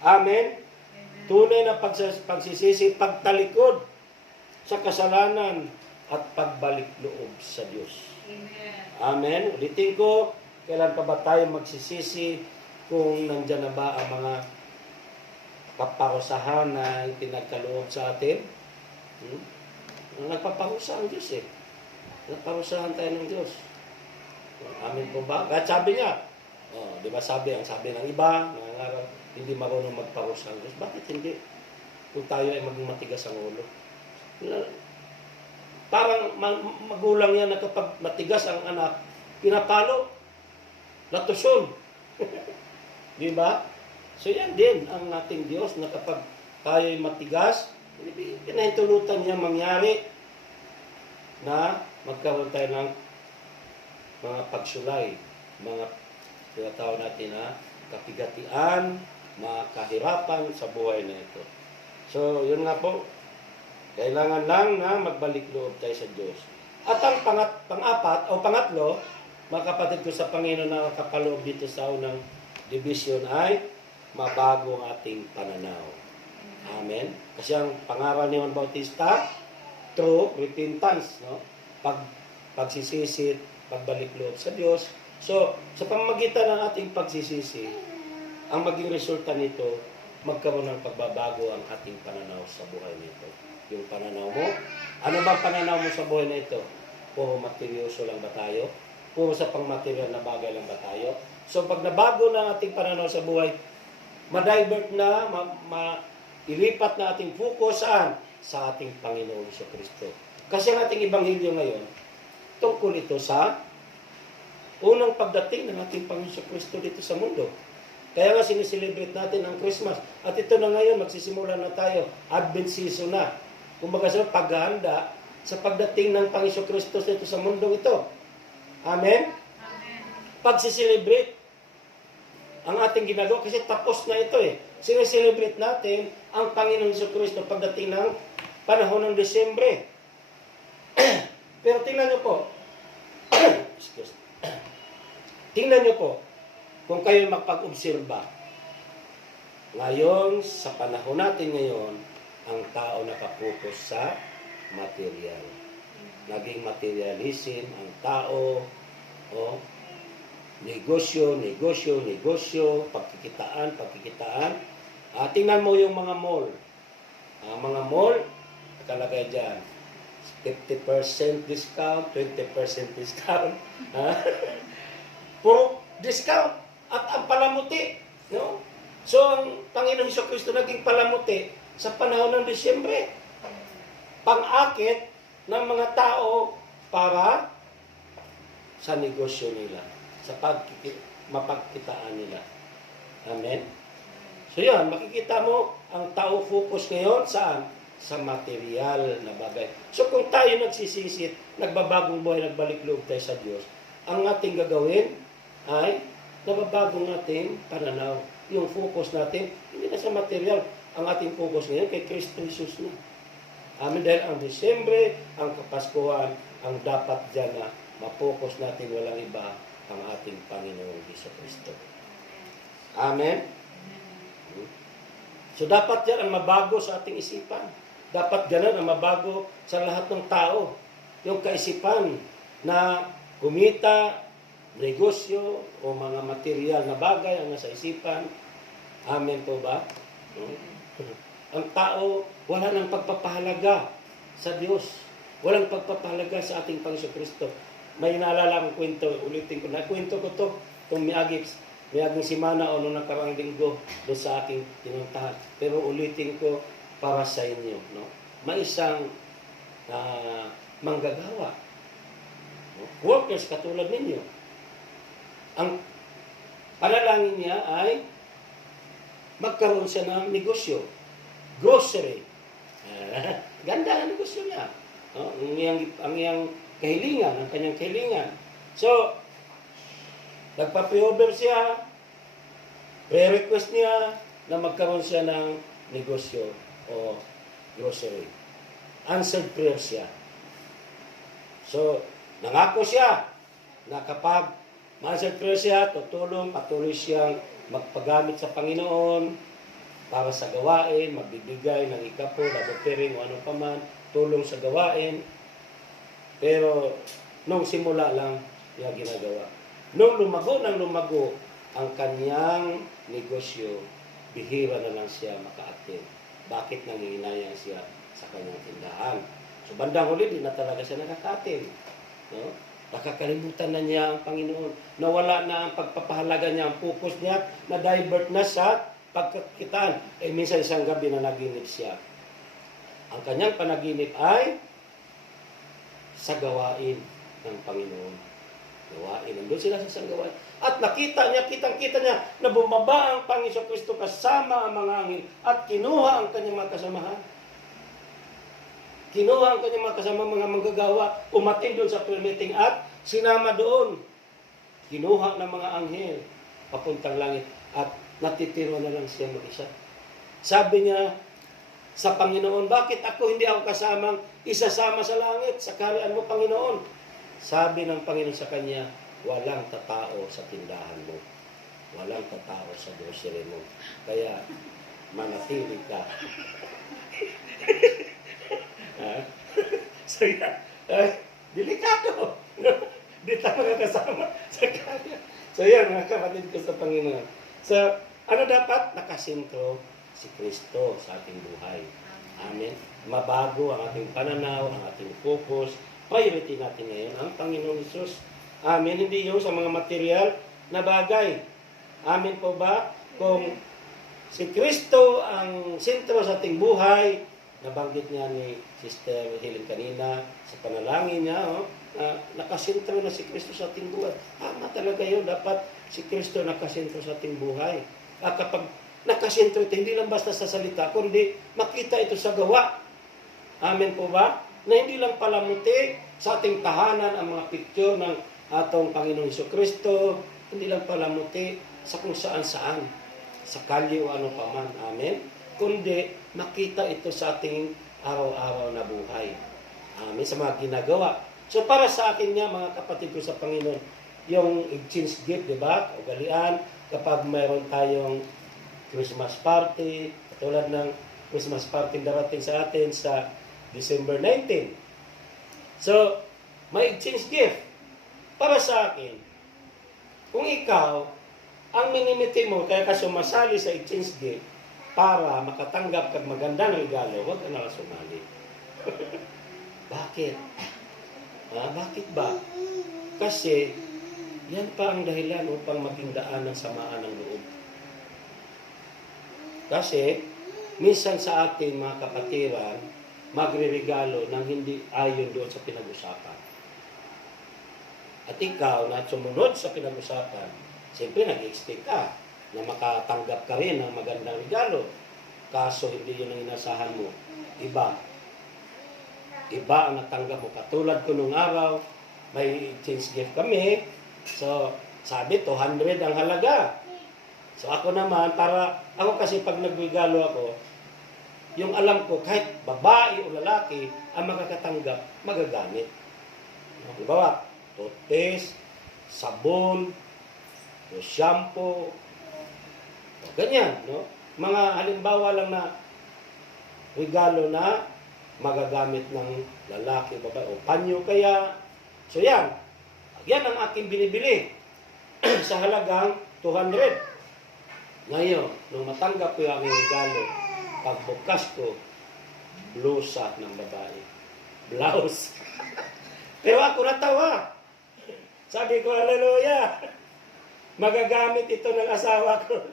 Amen? Tunay na pagsisisi, pagtalikod sa kasalanan at pagbalik loob sa Diyos. Amen? Ulitin ko, kailan pa ba tayo magsisisi kung nandyan na ba ang mga kaparusahan na itinagkaloob sa atin? Nagpaparusa ang Diyos eh. Nagparusahan tayo ng Diyos. Amen po ba? Kahit sabi niya, di ba sabi ng iba, hindi marunong magparusa ang Diyos. Bakit hindi? Kung tayo ay maging matigas ang ulo. Parang magulang yan na kapag matigas ang anak, pinapalo, latuson. Di ba? So yan din ang ating Diyos na kapag tayo ay matigas, pinahintulutan niya mangyari na magkaroon tayo ng mga pagsulay, mga tinatawag natin na kapigatian, mga kahirapan sa buhay na ito. So, yun nga po, kailangan lang na magbalik loob tayo sa Diyos. At ang pangatlo, mga kapatid ko sa Panginoon na nakapaloob dito sa unang division ay mabago ang ating pananaw. Amen. Kasi ang pangaral ni Juan Bautista, true repentance, no? Pagsisisi, pagbalik loob sa Diyos. So, sa pamamagitan ng ating pagsisisi, ang maging resulta nito, magkaroon ng pagbabago ang ating pananaw sa buhay nito. Yung pananaw mo, ano bang pananaw mo sa buhay na ito? Puro materyoso lang ba tayo? Puro sa pangmaterial na bagay lang ba tayo? So, pag nabago na ang ating pananaw sa buhay, ma-divert na, ilipat na ating focus saan? Sa ating Panginoon Kristo. Kasi ang ating Ebanghelyo ngayon, tungkol ito sa unang pagdating ng ating Panginoon Kristo dito sa mundo. Kaya nga sineselebrate natin ang Christmas. At ito na ngayon, magsisimula na tayo. Advent season na. Kumbaga sa paghahanda sa pagdating ng Panginoon Kristo dito sa mundong ito. Amen? Amen. Pagsiselebrate ang ating ginagawa kasi tapos na ito eh. Sineselebrate natin ang Panginoon Kristo pagdating ng panahon ng Desyembre. Pero tingnan nyo po. Excuse. Tingnan nyo po kung kayo magpag-obserba. Ngayon, sa panahon natin ngayon, ang tao nakapokus sa material. Naging materialism ang tao. Negosyo, pagkikitaan. Tingnan mo yung mga mall. Mga mall, nakalagay dyan, 50% discount, 20% discount. Puro discount. At ang palamuti. No? So, ang Panginoong Kristo naging palamuti sa panahon ng Disyembre. Pang-akit ng mga tao para sa negosyo nila, sa mapagkitaan nila. Amen? So yan, makikita mo, ang tao focus ngayon saan? Sa material na bagay. So kung tayo nagsisisit, nagbabagong buhay, nagbalik loob tayo sa Diyos, ang ating gagawin ay nababago ng ating pananaw. Yung focus natin, hindi na sa material. Ang ating focus ngayon kay Kristo Jesus na. Amen. Dahil ang Disyembre, ang Kapaskuhan, ang dapat dyan na ma-focus natin walang iba ang ating Panginoong Hesus Kristo. Amen. So dapat yan ang mabago sa ating isipan. Dapat ganun ang mabago sa lahat ng tao. Yung kaisipan na kumita, negosyo, o mga material na bagay ang nasa isipan. Amen po ba? Ang tao, wala nang pagpapahalaga sa Diyos. Walang pagpapahalaga sa ating Panginoon Kristo. May naalala akong kwento, ulitin ko. Nakwento ko to, itong miaging simana o nung nakaraang linggo doon sa aking tinuntahan. Pero ulitin ko para sa inyo. No? May isang manggagawa. No? Workers katulad ninyo. Ang panalangin niya ay magkaroon siya ng negosyo. Grocery. Ganda ang negosyo niya. No? Ang iyang kahilingan, ang kanyang kahilingan. So, nagpa-pre-order siya, pre-request niya na magkaroon siya ng negosyo o grocery. Answered prayer siya. So, nangako siya na kapag ma-answered prayer siya, patuloy siyang magpagamit sa Panginoon para sa gawain, magbibigay ng ikapo, laboratory, o ano paman, tulong sa gawain. Pero, nung simula lang niya ginagawa. Nung lumago ang kanyang negosyo, bihira na lang siya maka-attend. Bakit nangihinayang siya sa kanyang tindahan? So, bandang huli, di na talaga siya nakaka-attend. No? Nakakalimutan na niya ang Panginoon. Nawala na ang pagpapahalaga niya, ang focus niya, na-divert na sa pagkakitaan. Minsan isang gabi na naginip siya. Ang kanyang panaginip ay sa gawain ng Panginoon. Gawain. Nandun sila sa isang gawain. At kitang-kita niya na bumaba ang Panginoon Kristo kasama ang mga angel at kinuha ang kanyang mga kasamahan. Kinuha ang kanyang mga kasama mga manggagawa, umatin doon sa prayer meeting at sinama doon. Kinuha ng mga anghel papuntang langit at natitiro na lang siya mag-isa. Sabi niya sa Panginoon, bakit hindi ako kasamang isasama sa langit sa kaharian mo, Panginoon? Sabi ng Panginoon sa kanya, walang tatao sa tindahan mo. Walang tatao sa grocery mo. Kaya, manatili ka. So, delikado. Di tayo makakasama sa kanya. So, yan, mga kapatid ko sa Panginoon. So, ano dapat? Nakasentro si Kristo sa ating buhay. Amen. Mabago ang ating pananaw, ang ating focus. Priority natin ngayon ang Panginoong Hesus. Amen. Hindi yung sa mga material na bagay. Amen po ba? Kung si Kristo ang sentro sa ating buhay, nabanggit niya ni Sister Helen kanina sa panalangin niya, nakasentro na si Kristo sa ating buhay. Tama talaga yun. Dapat si Kristo nakasentro sa ating buhay. At kapag nakasentro ito, hindi lang basta sa salita, kundi makita ito sa gawa. Amen po ba? Na hindi lang palamuti sa ating tahanan ang mga picture ng atong Panginoong Jesucristo, hindi lang palamuti sa kung saan-saan, sa kalye o ano paman. Amen? Kundi makita ito sa ating araw-araw na buhay. Amen? Sa mga ginagawa. So para sa akin nga, mga kapatid ko sa Panginoon, yung exchange gift, di ba? Ugalian, kapag mayroon tayong Christmas party, tulad ng Christmas party darating sa atin sa December 19. So, may exchange gift. Para sa akin, kung ikaw, ang minimiti mo, kaya ka sumasali sa exchange gift, para makatanggap kag maganda ng regalo, huwag ka na sumali. Bakit? Bakit ba? Kasi, yan pa ang dahilan upang maging daan ng samaan ng loob. Kasi, minsan sa atin, mga kapatiran, magre-regalo nang hindi ayon doon sa pinag-usapan. At ikaw na sumunod sa pinag-usapan, siyempre nag-expect ka na makatanggap ka rin ng magandang regalo. Kaso hindi yun ang inasahan mo. Iba ang natanggap mo. Katulad ko nung araw, may exchange gift kami. So, Sabi, 200 ang halaga. So ako naman, ako kasi pag nagregalo ako, yung alam ko, kahit babae o lalaki ang makakatanggap, magagamit. Halimbawa, toothpaste, sabon, shampoo, ganyan, no? Mga halimbawa lang na regalo na magagamit ng lalaki, babae, o panyo kaya. So yan ang aking binibili sa halagang 200. Ngayon, nung matanggap ko yung aking regalo, pagbukas ko, blusa ng babae. Blouse. Pero ako natawa. Sabi ko, hallelujah. Magagamit ito ng asawa ko.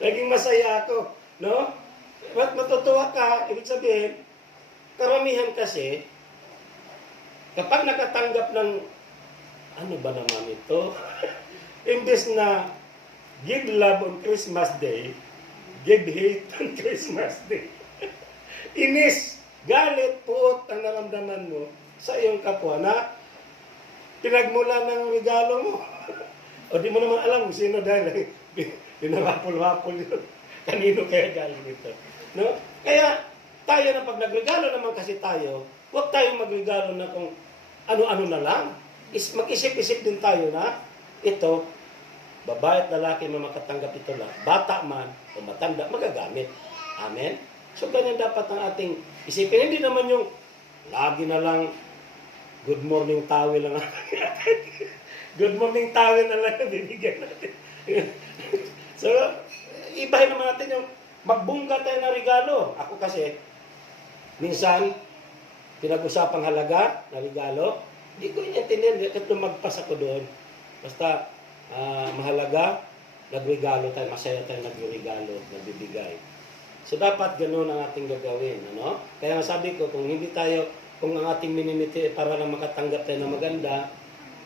Naging masaya ako. No? Matutuwa ka, ibig sabihin, karamihan kasi, kapag nakatanggap ng, ano ba naman ito? Imbes na give love on Christmas Day, give hate on Christmas Day. Inis, galit, puot ang naramdaman mo sa iyong kapwa na pinagmula ng regalo mo. O di mo naman alam kung sino dahil pinarapol-rapol yun. Kanino kaya galing ito? No? Kaya tayo na pag nagregalo naman kasi tayo, huwag tayong magregalo na kung ano-ano na lang. Mag-isip-isip din tayo na ito, babae at lalaki na makatanggap ito lang, bata man o matanda, magagamit. Amen? So, ganyan dapat ang ating isipin. Hindi naman yung lagi na lang good morning towel lang. Good morning towel na lang bibigyan natin. So, ibahin naman natin yung magbungga tayo na regalo. Ako kasi, minsan, pinag-usapang halaga na regalo, hindi ko intindihan, kahit lumagpas ako doon. Basta, mahalaga, nagregalo tayo, masaya tayo nagregalo, nagbibigay. So, dapat ganoon ang ating gagawin. Ano? Kaya nga sabi ko, kung ang ating minimiti para lang makatanggap tayo na maganda,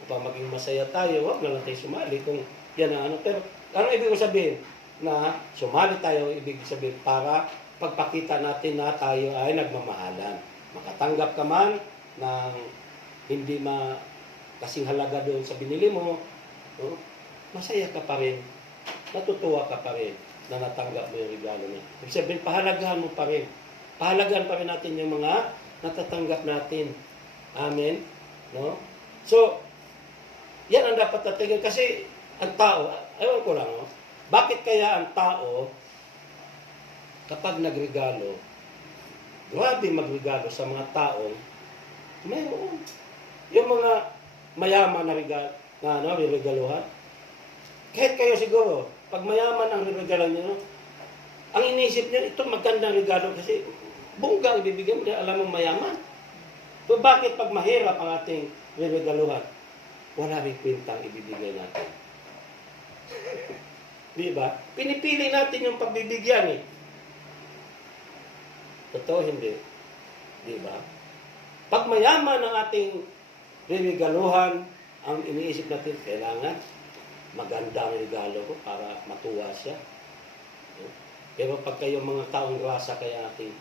upang maging masaya tayo, wag na lang tayo sumali kung yan ang ano. Pero, ang ibig ko sabihin, na sumali tayo, ibig sabihin, para pagpakita natin na tayo ay nagmamahalan. Makatanggap ka man ng hindi kasing halaga doon sa binili mo, no? Masaya ka pa rin, natutuwa ka pa rin na natanggap mo yung regalo niya. Ibig sabihin, pahalagahan mo pa rin. Pahalagahan pa rin natin yung mga natatanggap natin. Amen? No? So, yan ang dapat natin. Kasi, ang tao, ewan ko lang, no? Bakit kaya ang tao, kapag nagregalo, grabe magregalo sa mga taong, mayroon. Yung mga mayaman na regaluhan, kahit kayo siguro, pag mayaman ang regalo niyo, ang iniisip niyo, ito magandang regalo kasi bunggang ibibigay mo, alam mo mayaman. So bakit pag mahirap ang ating regaluhan, wala rin kwentang ibibigay natin? Di ba? Pinipili natin yung pagbibigyan eh. Totoo, hindi. Di ba? Pag mayaman ang ating regaluhan, ang iniisip natin, kailangan maganda ang regalo ko para matuwa siya. Pero pag kayong mga taong grasa kaya natin,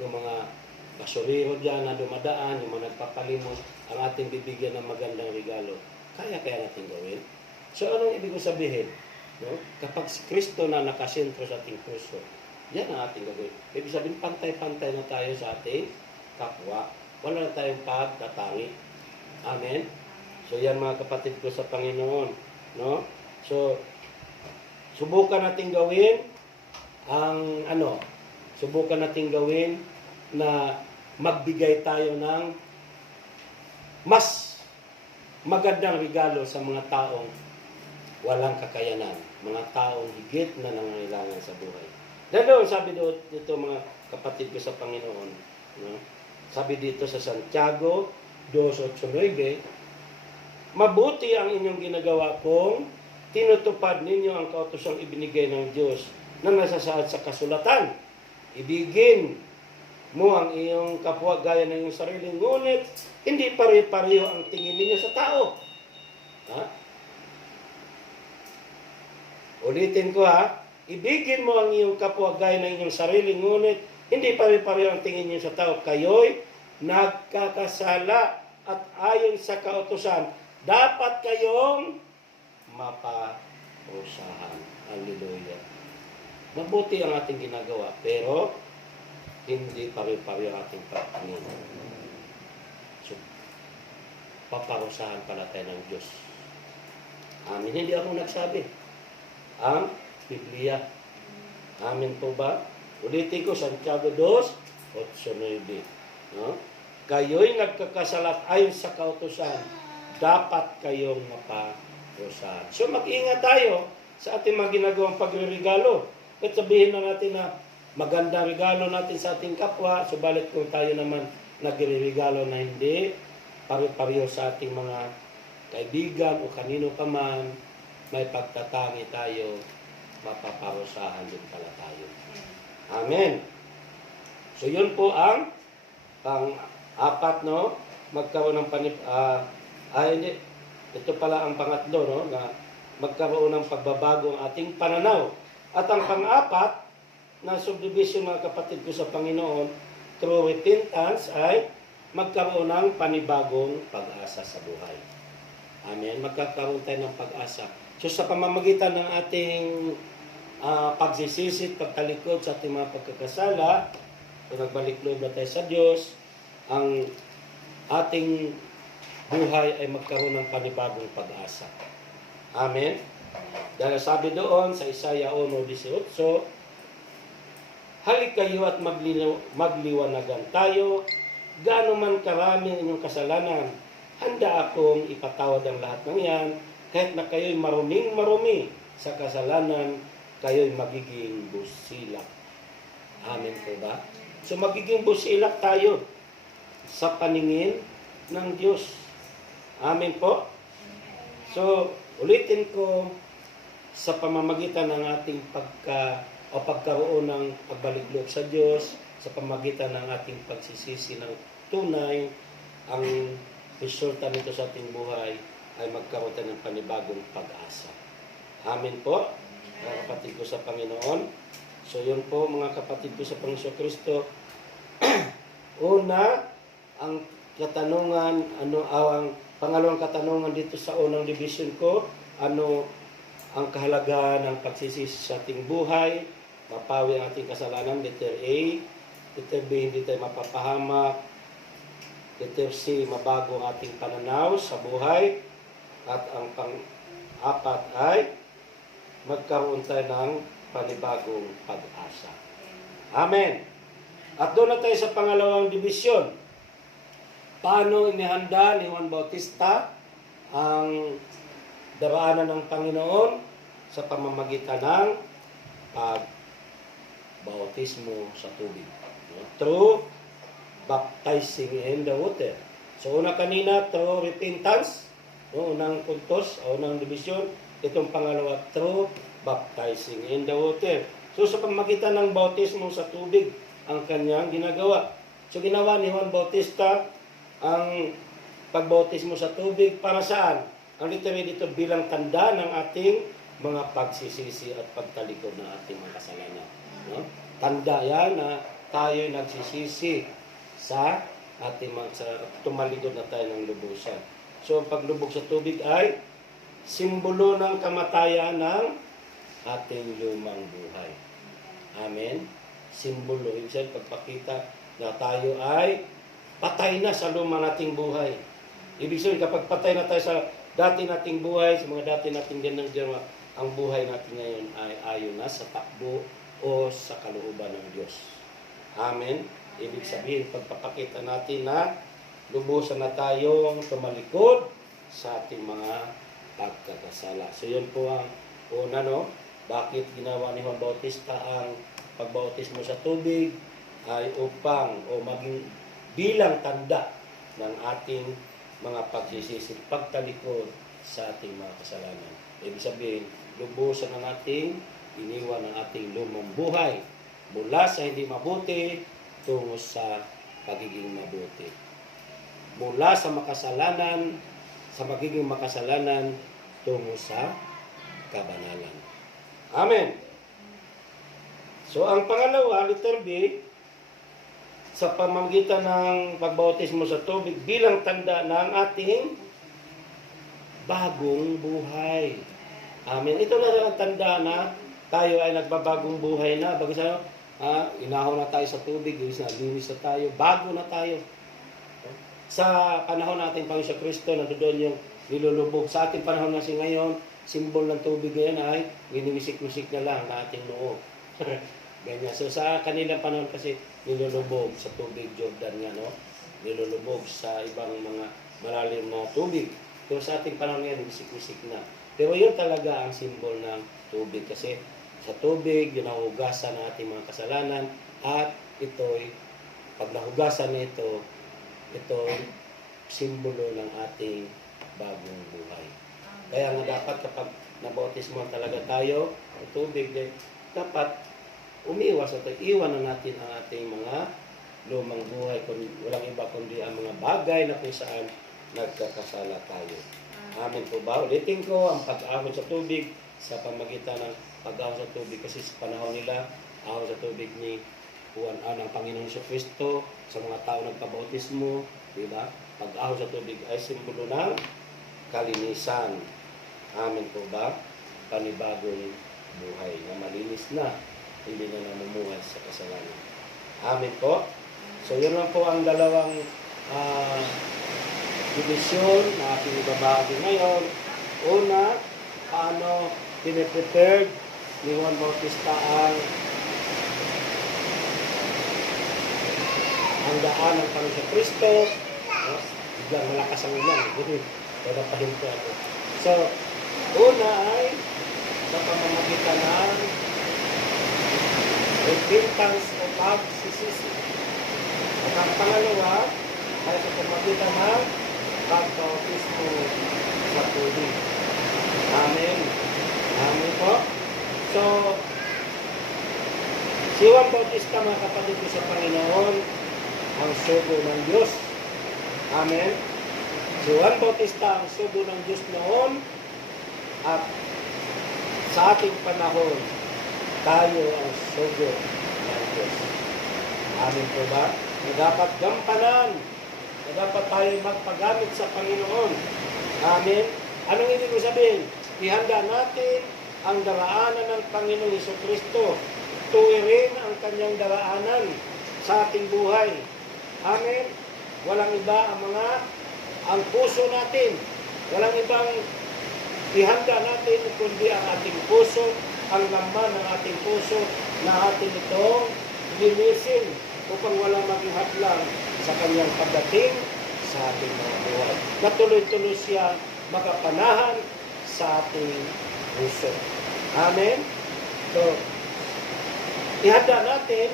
yung mga basurero dyan na dumadaan, yung mga nagpapalimos, ang ating bibigyan ng magandang regalo, kaya natin gawin. So anong ibig ko sabihin? No? Kapag si Kristo na nakasentro sa ating puso, yan ang ating gagawin. Ibig sabihin, pantay-pantay na tayo sa ating kapwa. Wala na tayong pagtatangi. Amen? So yan mga kapatid ko sa Panginoon. No? So, subukan natin gawin subukan natin gawin na magbigay tayo ng mas magandang regalo sa mga taong walang kakayanan, mga taong higit na nangangailangan sa buhay. Dahil sabi dito mga kapatid ko sa Panginoon, no? Sabi dito sa Santiago 2:8, mabuti ang inyong ginagawa kung tinutupad ninyo ang kautosang ibinigay ng Diyos na nasasaad sa kasulatan. Ibigin mo ang iyong kapwa gaya ng iyong sarili, ngunit hindi pare-pareho ang tingin ninyo sa tao. Ha? Ulitin ko ha, ibigin mo ang iyong kapwa gaya ng iyong sarili, ngunit hindi pare-pareho ang tingin ninyo sa tao. Kayo'y nagkakasala at ayon sa kautusan, dapat kayong maparusahan. Hallelujah. Mabuti ang ating ginagawa, pero hindi pare-pareho ang ating pagtingin. So, paparusahan pala tayo ng Diyos. Amin. Hindi ako nagsabi. Ang Biblia. Amin po ba? Ulitin ko, Santiago 2:8-9. No? Kayo'y nagkakasalat ayon sa kautusan, dapat kayong maparusahan. So mag-ingat tayo sa ating mga ginagawang pagre-regalo. At sabihin na natin na maganda regalo natin sa ating kapwa, subalit kung tayo naman nagre-regalo na hindi, pare-pareho sa ating mga kaibigan o kanino pa man, may pagtatangi tayo, mapaparusahan din pala tayo. Amen. So yun po ang pang-apat, no? Magkaroon ng hindi. Ito pala ang pangatlo, no? Na magkaroon ng pagbabago ang ating pananaw. At ang pang-apat na subdivision, mga kapatid ko sa Panginoon, through repentance ay magkaroon ng panibagong pag-asa sa buhay. Amen. Magkakaroon tayo ng pag-asa. So sa pamamagitan ng ating pagsisisi, pagtalikod sa ating mga pagkakasala, kung nagbalik loob na tayo sa Diyos, ang ating buhay ay magkaroon ng panibagong pag-asa. Amen. Dahil sabi doon sa Isaiah 1:18, halik kayo at magliwanagan tayo, gaano man karami inyong kasalanan, handa akong ipatawad ang lahat ng yan, kahit na kayo'y maruming-marumi sa kasalanan, kayo'y magiging busilak. Amen po ba? So magiging busilak tayo sa paningin ng Diyos. Amen po? So, ulitin ko, sa pamamagitan ng ating pagkaroon ng pagbalik-loob sa Diyos, sa pamamagitan ng ating pagsisisi ng tunay, ang resulta nito sa ating buhay ay magkaroon tayo ng panibagong pag-asa. Amen po, mga kapatid ko sa Panginoon. So yun po, mga kapatid ko sa Panginoon Kristo. Una, ang katanungan, ang pangalawang katanungan dito sa unang division ko, ano ang kahalagaan ng pagsisisi sa ating buhay, mapawi ang ating kasalanan, letter A. Letter B, hindi tayo mapapahamak. Letter C, mabago ang ating pananaw sa buhay. At ang pang-apat ay magkaroon tayo ng panibagong pag-asa. Amen. At doon na tayo sa pangalawang division. Paano inihanda ni Juan Bautista ang daraanan ng Panginoon sa pamamagitan ng pagbautismo sa tubig. Through baptizing in the water. So una kanina, through repentance, unang puntos, unang division. Itong pangalawa, through baptizing in the water. So sa pamamagitan ng bautismo sa tubig, ang kanyang ginagawa. So ginawa ni Juan Bautista ang pagbautismo sa tubig para saan? Ang literal dito bilang tanda ng ating mga pagsisisi at pagtalikod ng ating mga kasalanan. No? Tanda yan na tayo'y nagsisisi sa ating tumalikod na tayo ng lubusan. So, ang paglubog sa tubig ay simbolo ng kamatayan ng ating lumang buhay. Amen? Simbolo. Ibig sabihin, pagpakita na tayo ay patay na sa lumang nating buhay. Ibig sabihin, kapag patay na tayo sa dati nating buhay, sa mga dati nating ginawa, ang buhay natin ngayon ay ayon na sa takbo o sa kalooban ng Diyos. Amen? Ibig sabihin, pagpapakita natin na lubusan na tayong tumalikod sa ating mga pagkakasala. So, yun po ang una, no? Bakit ginawa ni Juan Bautista ang pagbautismo sa tubig ay upang o maging bilang tanda ng ating mga pagsisisi, pagtalikod sa ating mga kasalanan. Ibig sabihin, lubusan na nating iniwan ang ating lumang buhay mula sa hindi mabuti tungo sa pagiging mabuti. Mula sa makasalanan, sa magiging makasalanan tungo sa kabanalan. Amen. So, ang pangalawa, letter B, sa pamamagitan ng pagbautismo sa tubig bilang tanda ng ating bagong buhay. Amen. Ito na ang tanda na tayo ay nagbabagong buhay na. Bago sa inahon na tayo sa tubig, linis na tayo, bago na tayo. Sa panahon natin, Panginoon Kristo, nandoon yung nilulubog. Sa ating panahon kasi ngayon, simbol ng tubig ngayon ay ginimisik-misik na lang na ating noo. Ganyan. So sa kanilang panahon kasi nilulubog sa tubig Jordan nga, no? Nilulubog sa ibang mga malalim na tubig. Pero sa ating panahon ngayon, misik-misik na. Pero yun talaga ang simbol ng tubig kasi sa tubig, yun ang hugasan ng ating mga kasalanan at ito'y, pag nahugasan na ito'y simbolo ng ating bagong buhay. Kaya nga dapat kapag nabautismo talaga tayo ng tubig, dapat umiwas at iwan na natin ang ating mga lumang buhay. Kung walang iba kundi ang mga bagay na kung saan nagkakasala tayo. Amen po ba? Ulitin ko ang pag-ahon sa tubig sa pamagitan ng pag-ahon sa tubig kasi sa panahon nila, ahon sa tubig ni Juan ng Panginoon Kristo sa mga tao nagpabautismo, di ba? Pag-ahon sa tubig ay simbolo ng kalinisan. Amen po ba? Panibagong buhay na malinis na, hindi na namumuhay sa kasalanan. Amen po. So yun lang po ang dalawang division na aking ibabahagi ngayon. Una, paano piniprepared ni Juan Bautista ang daan ng Panginoon Kristo. Biglang malakas ang ulan. Kaya pahinto ako. So, una ay sa pamamagitan ng repentance o pagsisisi. At ang pangalawa ay sa pamamagitan ng pagbautismo sa tubig. Amen. Amen po. So, si Juan Bautista, mga kapatid ko sa Panginoon, ang sugo ng Diyos. Amen. Si Juan Bautista ang sugo ng Diyos noon at sa ating panahon, tayo ang sugo ng Diyos. Amen po ba? Na dapat gampanan, na dapat tayo magpagamit sa Panginoon. Amen. Anong ibig sabihin? Ihanda natin ang daraanan ng Panginoong Kristo. Tuwirin ang kanyang daraanan sa ating buhay. Amen. Walang iba ang puso natin. Walang ibang ihanda natin kundi ang ating puso, ang laman ng ating puso na atin itong linisin upang walang maging hadlang sa kanyang pagdating sa ating mga buhay. Natuloy-tuloy siya makapanahan sa ating puso. Amen? So, ihanda natin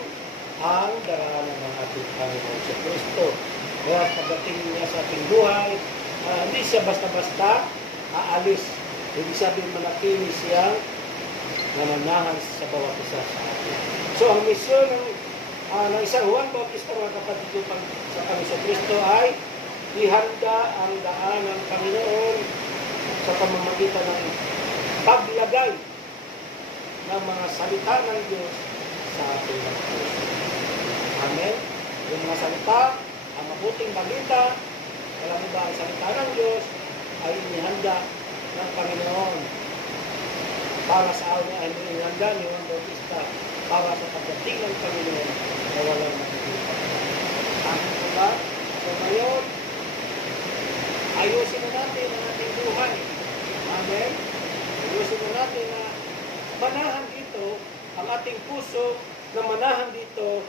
ang daraanan ng ating Panginoon sa Kristo. Kaya pagdating niya sa ating buhay, hindi siya basta-basta aalis. Ibig sabihin manatili siya nananahan sa bawat isa sa atin. So, ang misyon ng isang Juan Bautista, mga kapatid ko sa Panginoon Kristo ay ihanda ang daan ng Panginoon sa pamamagitan ng paglagay ng mga salita ng Diyos sa ating puso. Amen? Yung mga salita, ang mabuting balita, walang iba ang salita ng Diyos, ay inihanda ng Panginoon para sa awa ay inihanda ni Juan Bautista para sa pagdating ng Panginoon na walang makikita. Amen po ba? So ngayon, ayusin na natin ang ating buhay. Amen? Ayusin na natin na manahan dito ang ating puso, na manahan dito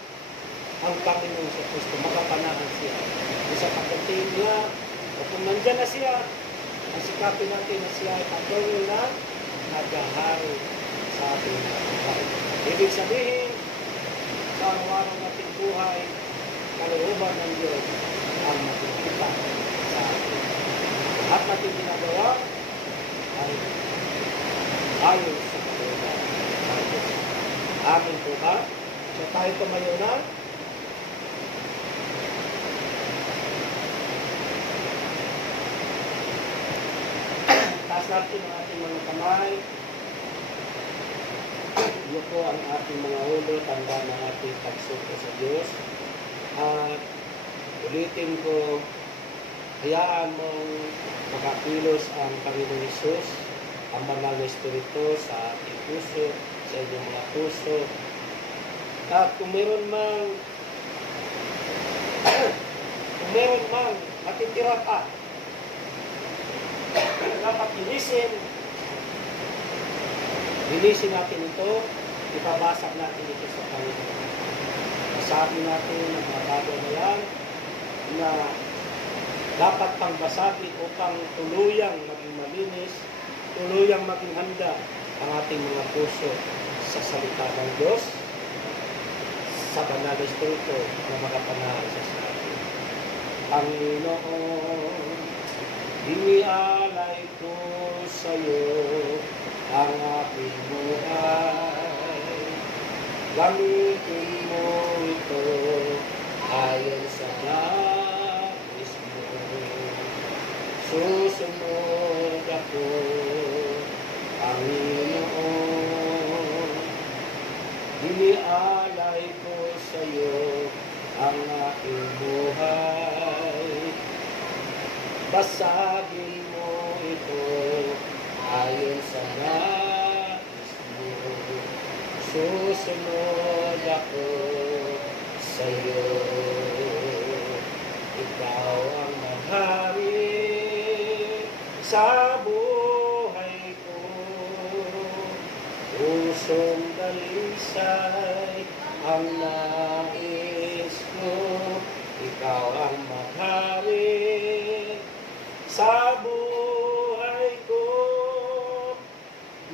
ang Panginoon sa Kristo. Makapanahan siya. Sa pagdating niya, o kung nandyan na siya, ang sikapin natin na siya ay patuloy na naghahari sa ating buhay. Ibig sabihin, sa araw-araw nating buhay, kalooban ng Diyos ang makikita sa atin. Lahat natin ginagawa ay ayon sa kalooban ng Diyos. Amen po ba? So tayo tumayo na. Taas natin ang ating mga kamay. Iyo po ang ating mga ulo, tanda ng ating pagsuko sa Diyos. At ulitin ko, hayaan mong makakilos ang Panginoon Hesus, ang banal na Espiritu sa ating puso, sa inyong mga puso. At kung meron mang matitira pa, dapat linisin natin ito, ipabasag natin ito sa Panginoon. Masabi natin ang mga bagay na yan na dapat pang basagin upang tuluyang maging malinis, tuluyang maging handa ang ating mga puso sa salita ng Diyos, sa banal na Espiritu na makapanasa sa atin. Panginoon, inialay ko sa iyo ang aking buhay. Gamitin mo ito ayon sa nais mo. Susunod ako, Panginoon. Inialay ko sa iyo ang aking buhay. Basagin mo ito ayon sa nais mo. Susunod ako sa iyo. Ikaw ang mahari sa buhay ko. Pusong dalisay ang nais ko. Ikaw ang mahari sa buhay ko.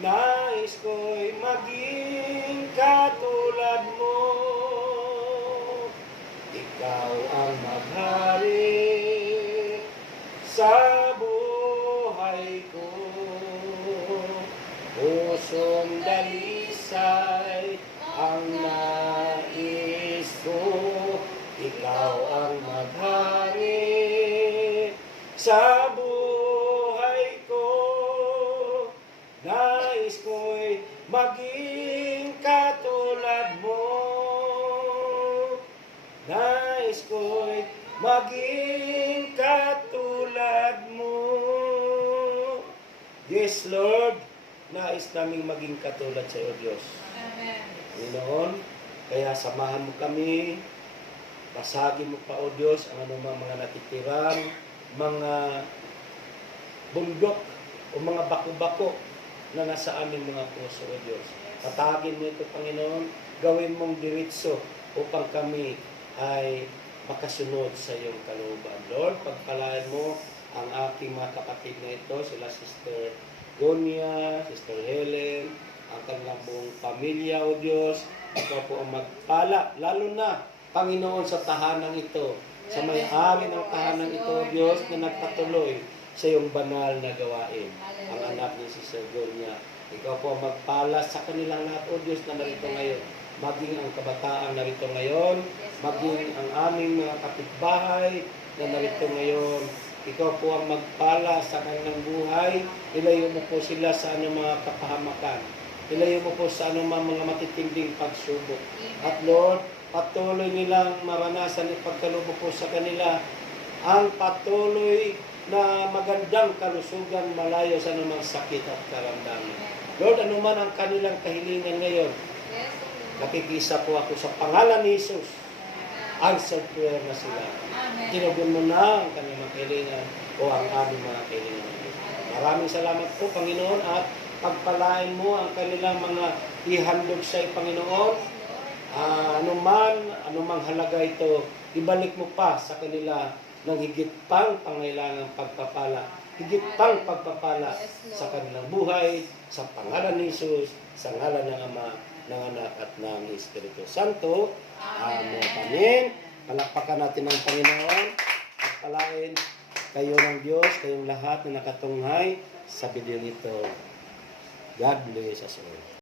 Nais ko'y maging katulad mo. Ikaw ang maghari sa buhay ko. Pusong dalisay ang nais ko. Ikaw ang maghari sa buhay ko. Nais ko'y maging katulad mo. Nais ko'y maging katulad mo. Yes, Lord, nais naming maging katulad sa iyo, Diyos. Amen. Panginoon, kaya samahan mo kami, basagin mo pa, O Diyos, ang anumang mga natitirang, mga bundok o mga bako-bako na nasa aming mga puso, O Diyos. Patagin mo ito, Panginoon, gawin mong diretso upang kami ay makasunod sa iyong kalooban. Lord, pagpalain mo ang aking mga kapatid na ito, sila Sister Gonia, Sister Helen, ang kanilang buong pamilya, O Diyos. Ikaw po ang magpala, lalo na, Panginoon, sa tahanang ito, sa may-ari ng tahanang ito, O Diyos, na nagpatuloy sa iyong banal na gawain. Ang anak ni Sister Gonia, ikaw po ang magpala sa kanilang lahat, O Diyos, na narito ngayon. Maging ang kabataan narito ngayon, maging ang aming mga kapitbahay na narito ngayon. Ikaw po ang magpala sa kanilang buhay. Ilayo mo po sila sa anong mga kapahamakan. Ilayo mo po sa anong mga matitinding pagsubok. At Lord, patuloy nilang maranasan ipagkaloob po sa kanila ang patuloy na magandang kalusugan malayo sa anumang sakit at karamdaman. Lord, anuman ang kanilang kahilingan ngayon, nakikisa po ako sa pangalan ni Jesus. Answered prayer na sila. Tinugon mo na ang kanilang kahilingan o ang aming mga kahilingan. Maraming salamat po, Panginoon, at pagpalain mo ang kanilang mga ihandog sa Panginoon. Anumang halaga ito, ibalik mo pa sa kanila ng higit pang pangailangang pagpapala. Higit pang pagpapala sa kanilang buhay, sa pangalan ni Jesus, sa ngalan ng Ama, ng Anak at ng Espiritu Santo. Amen. Amen. Palakpakan natin ang Panginoon. Pagpalain kayo ng Diyos, kayong lahat na nakatunghay sa video nito. God bless us all.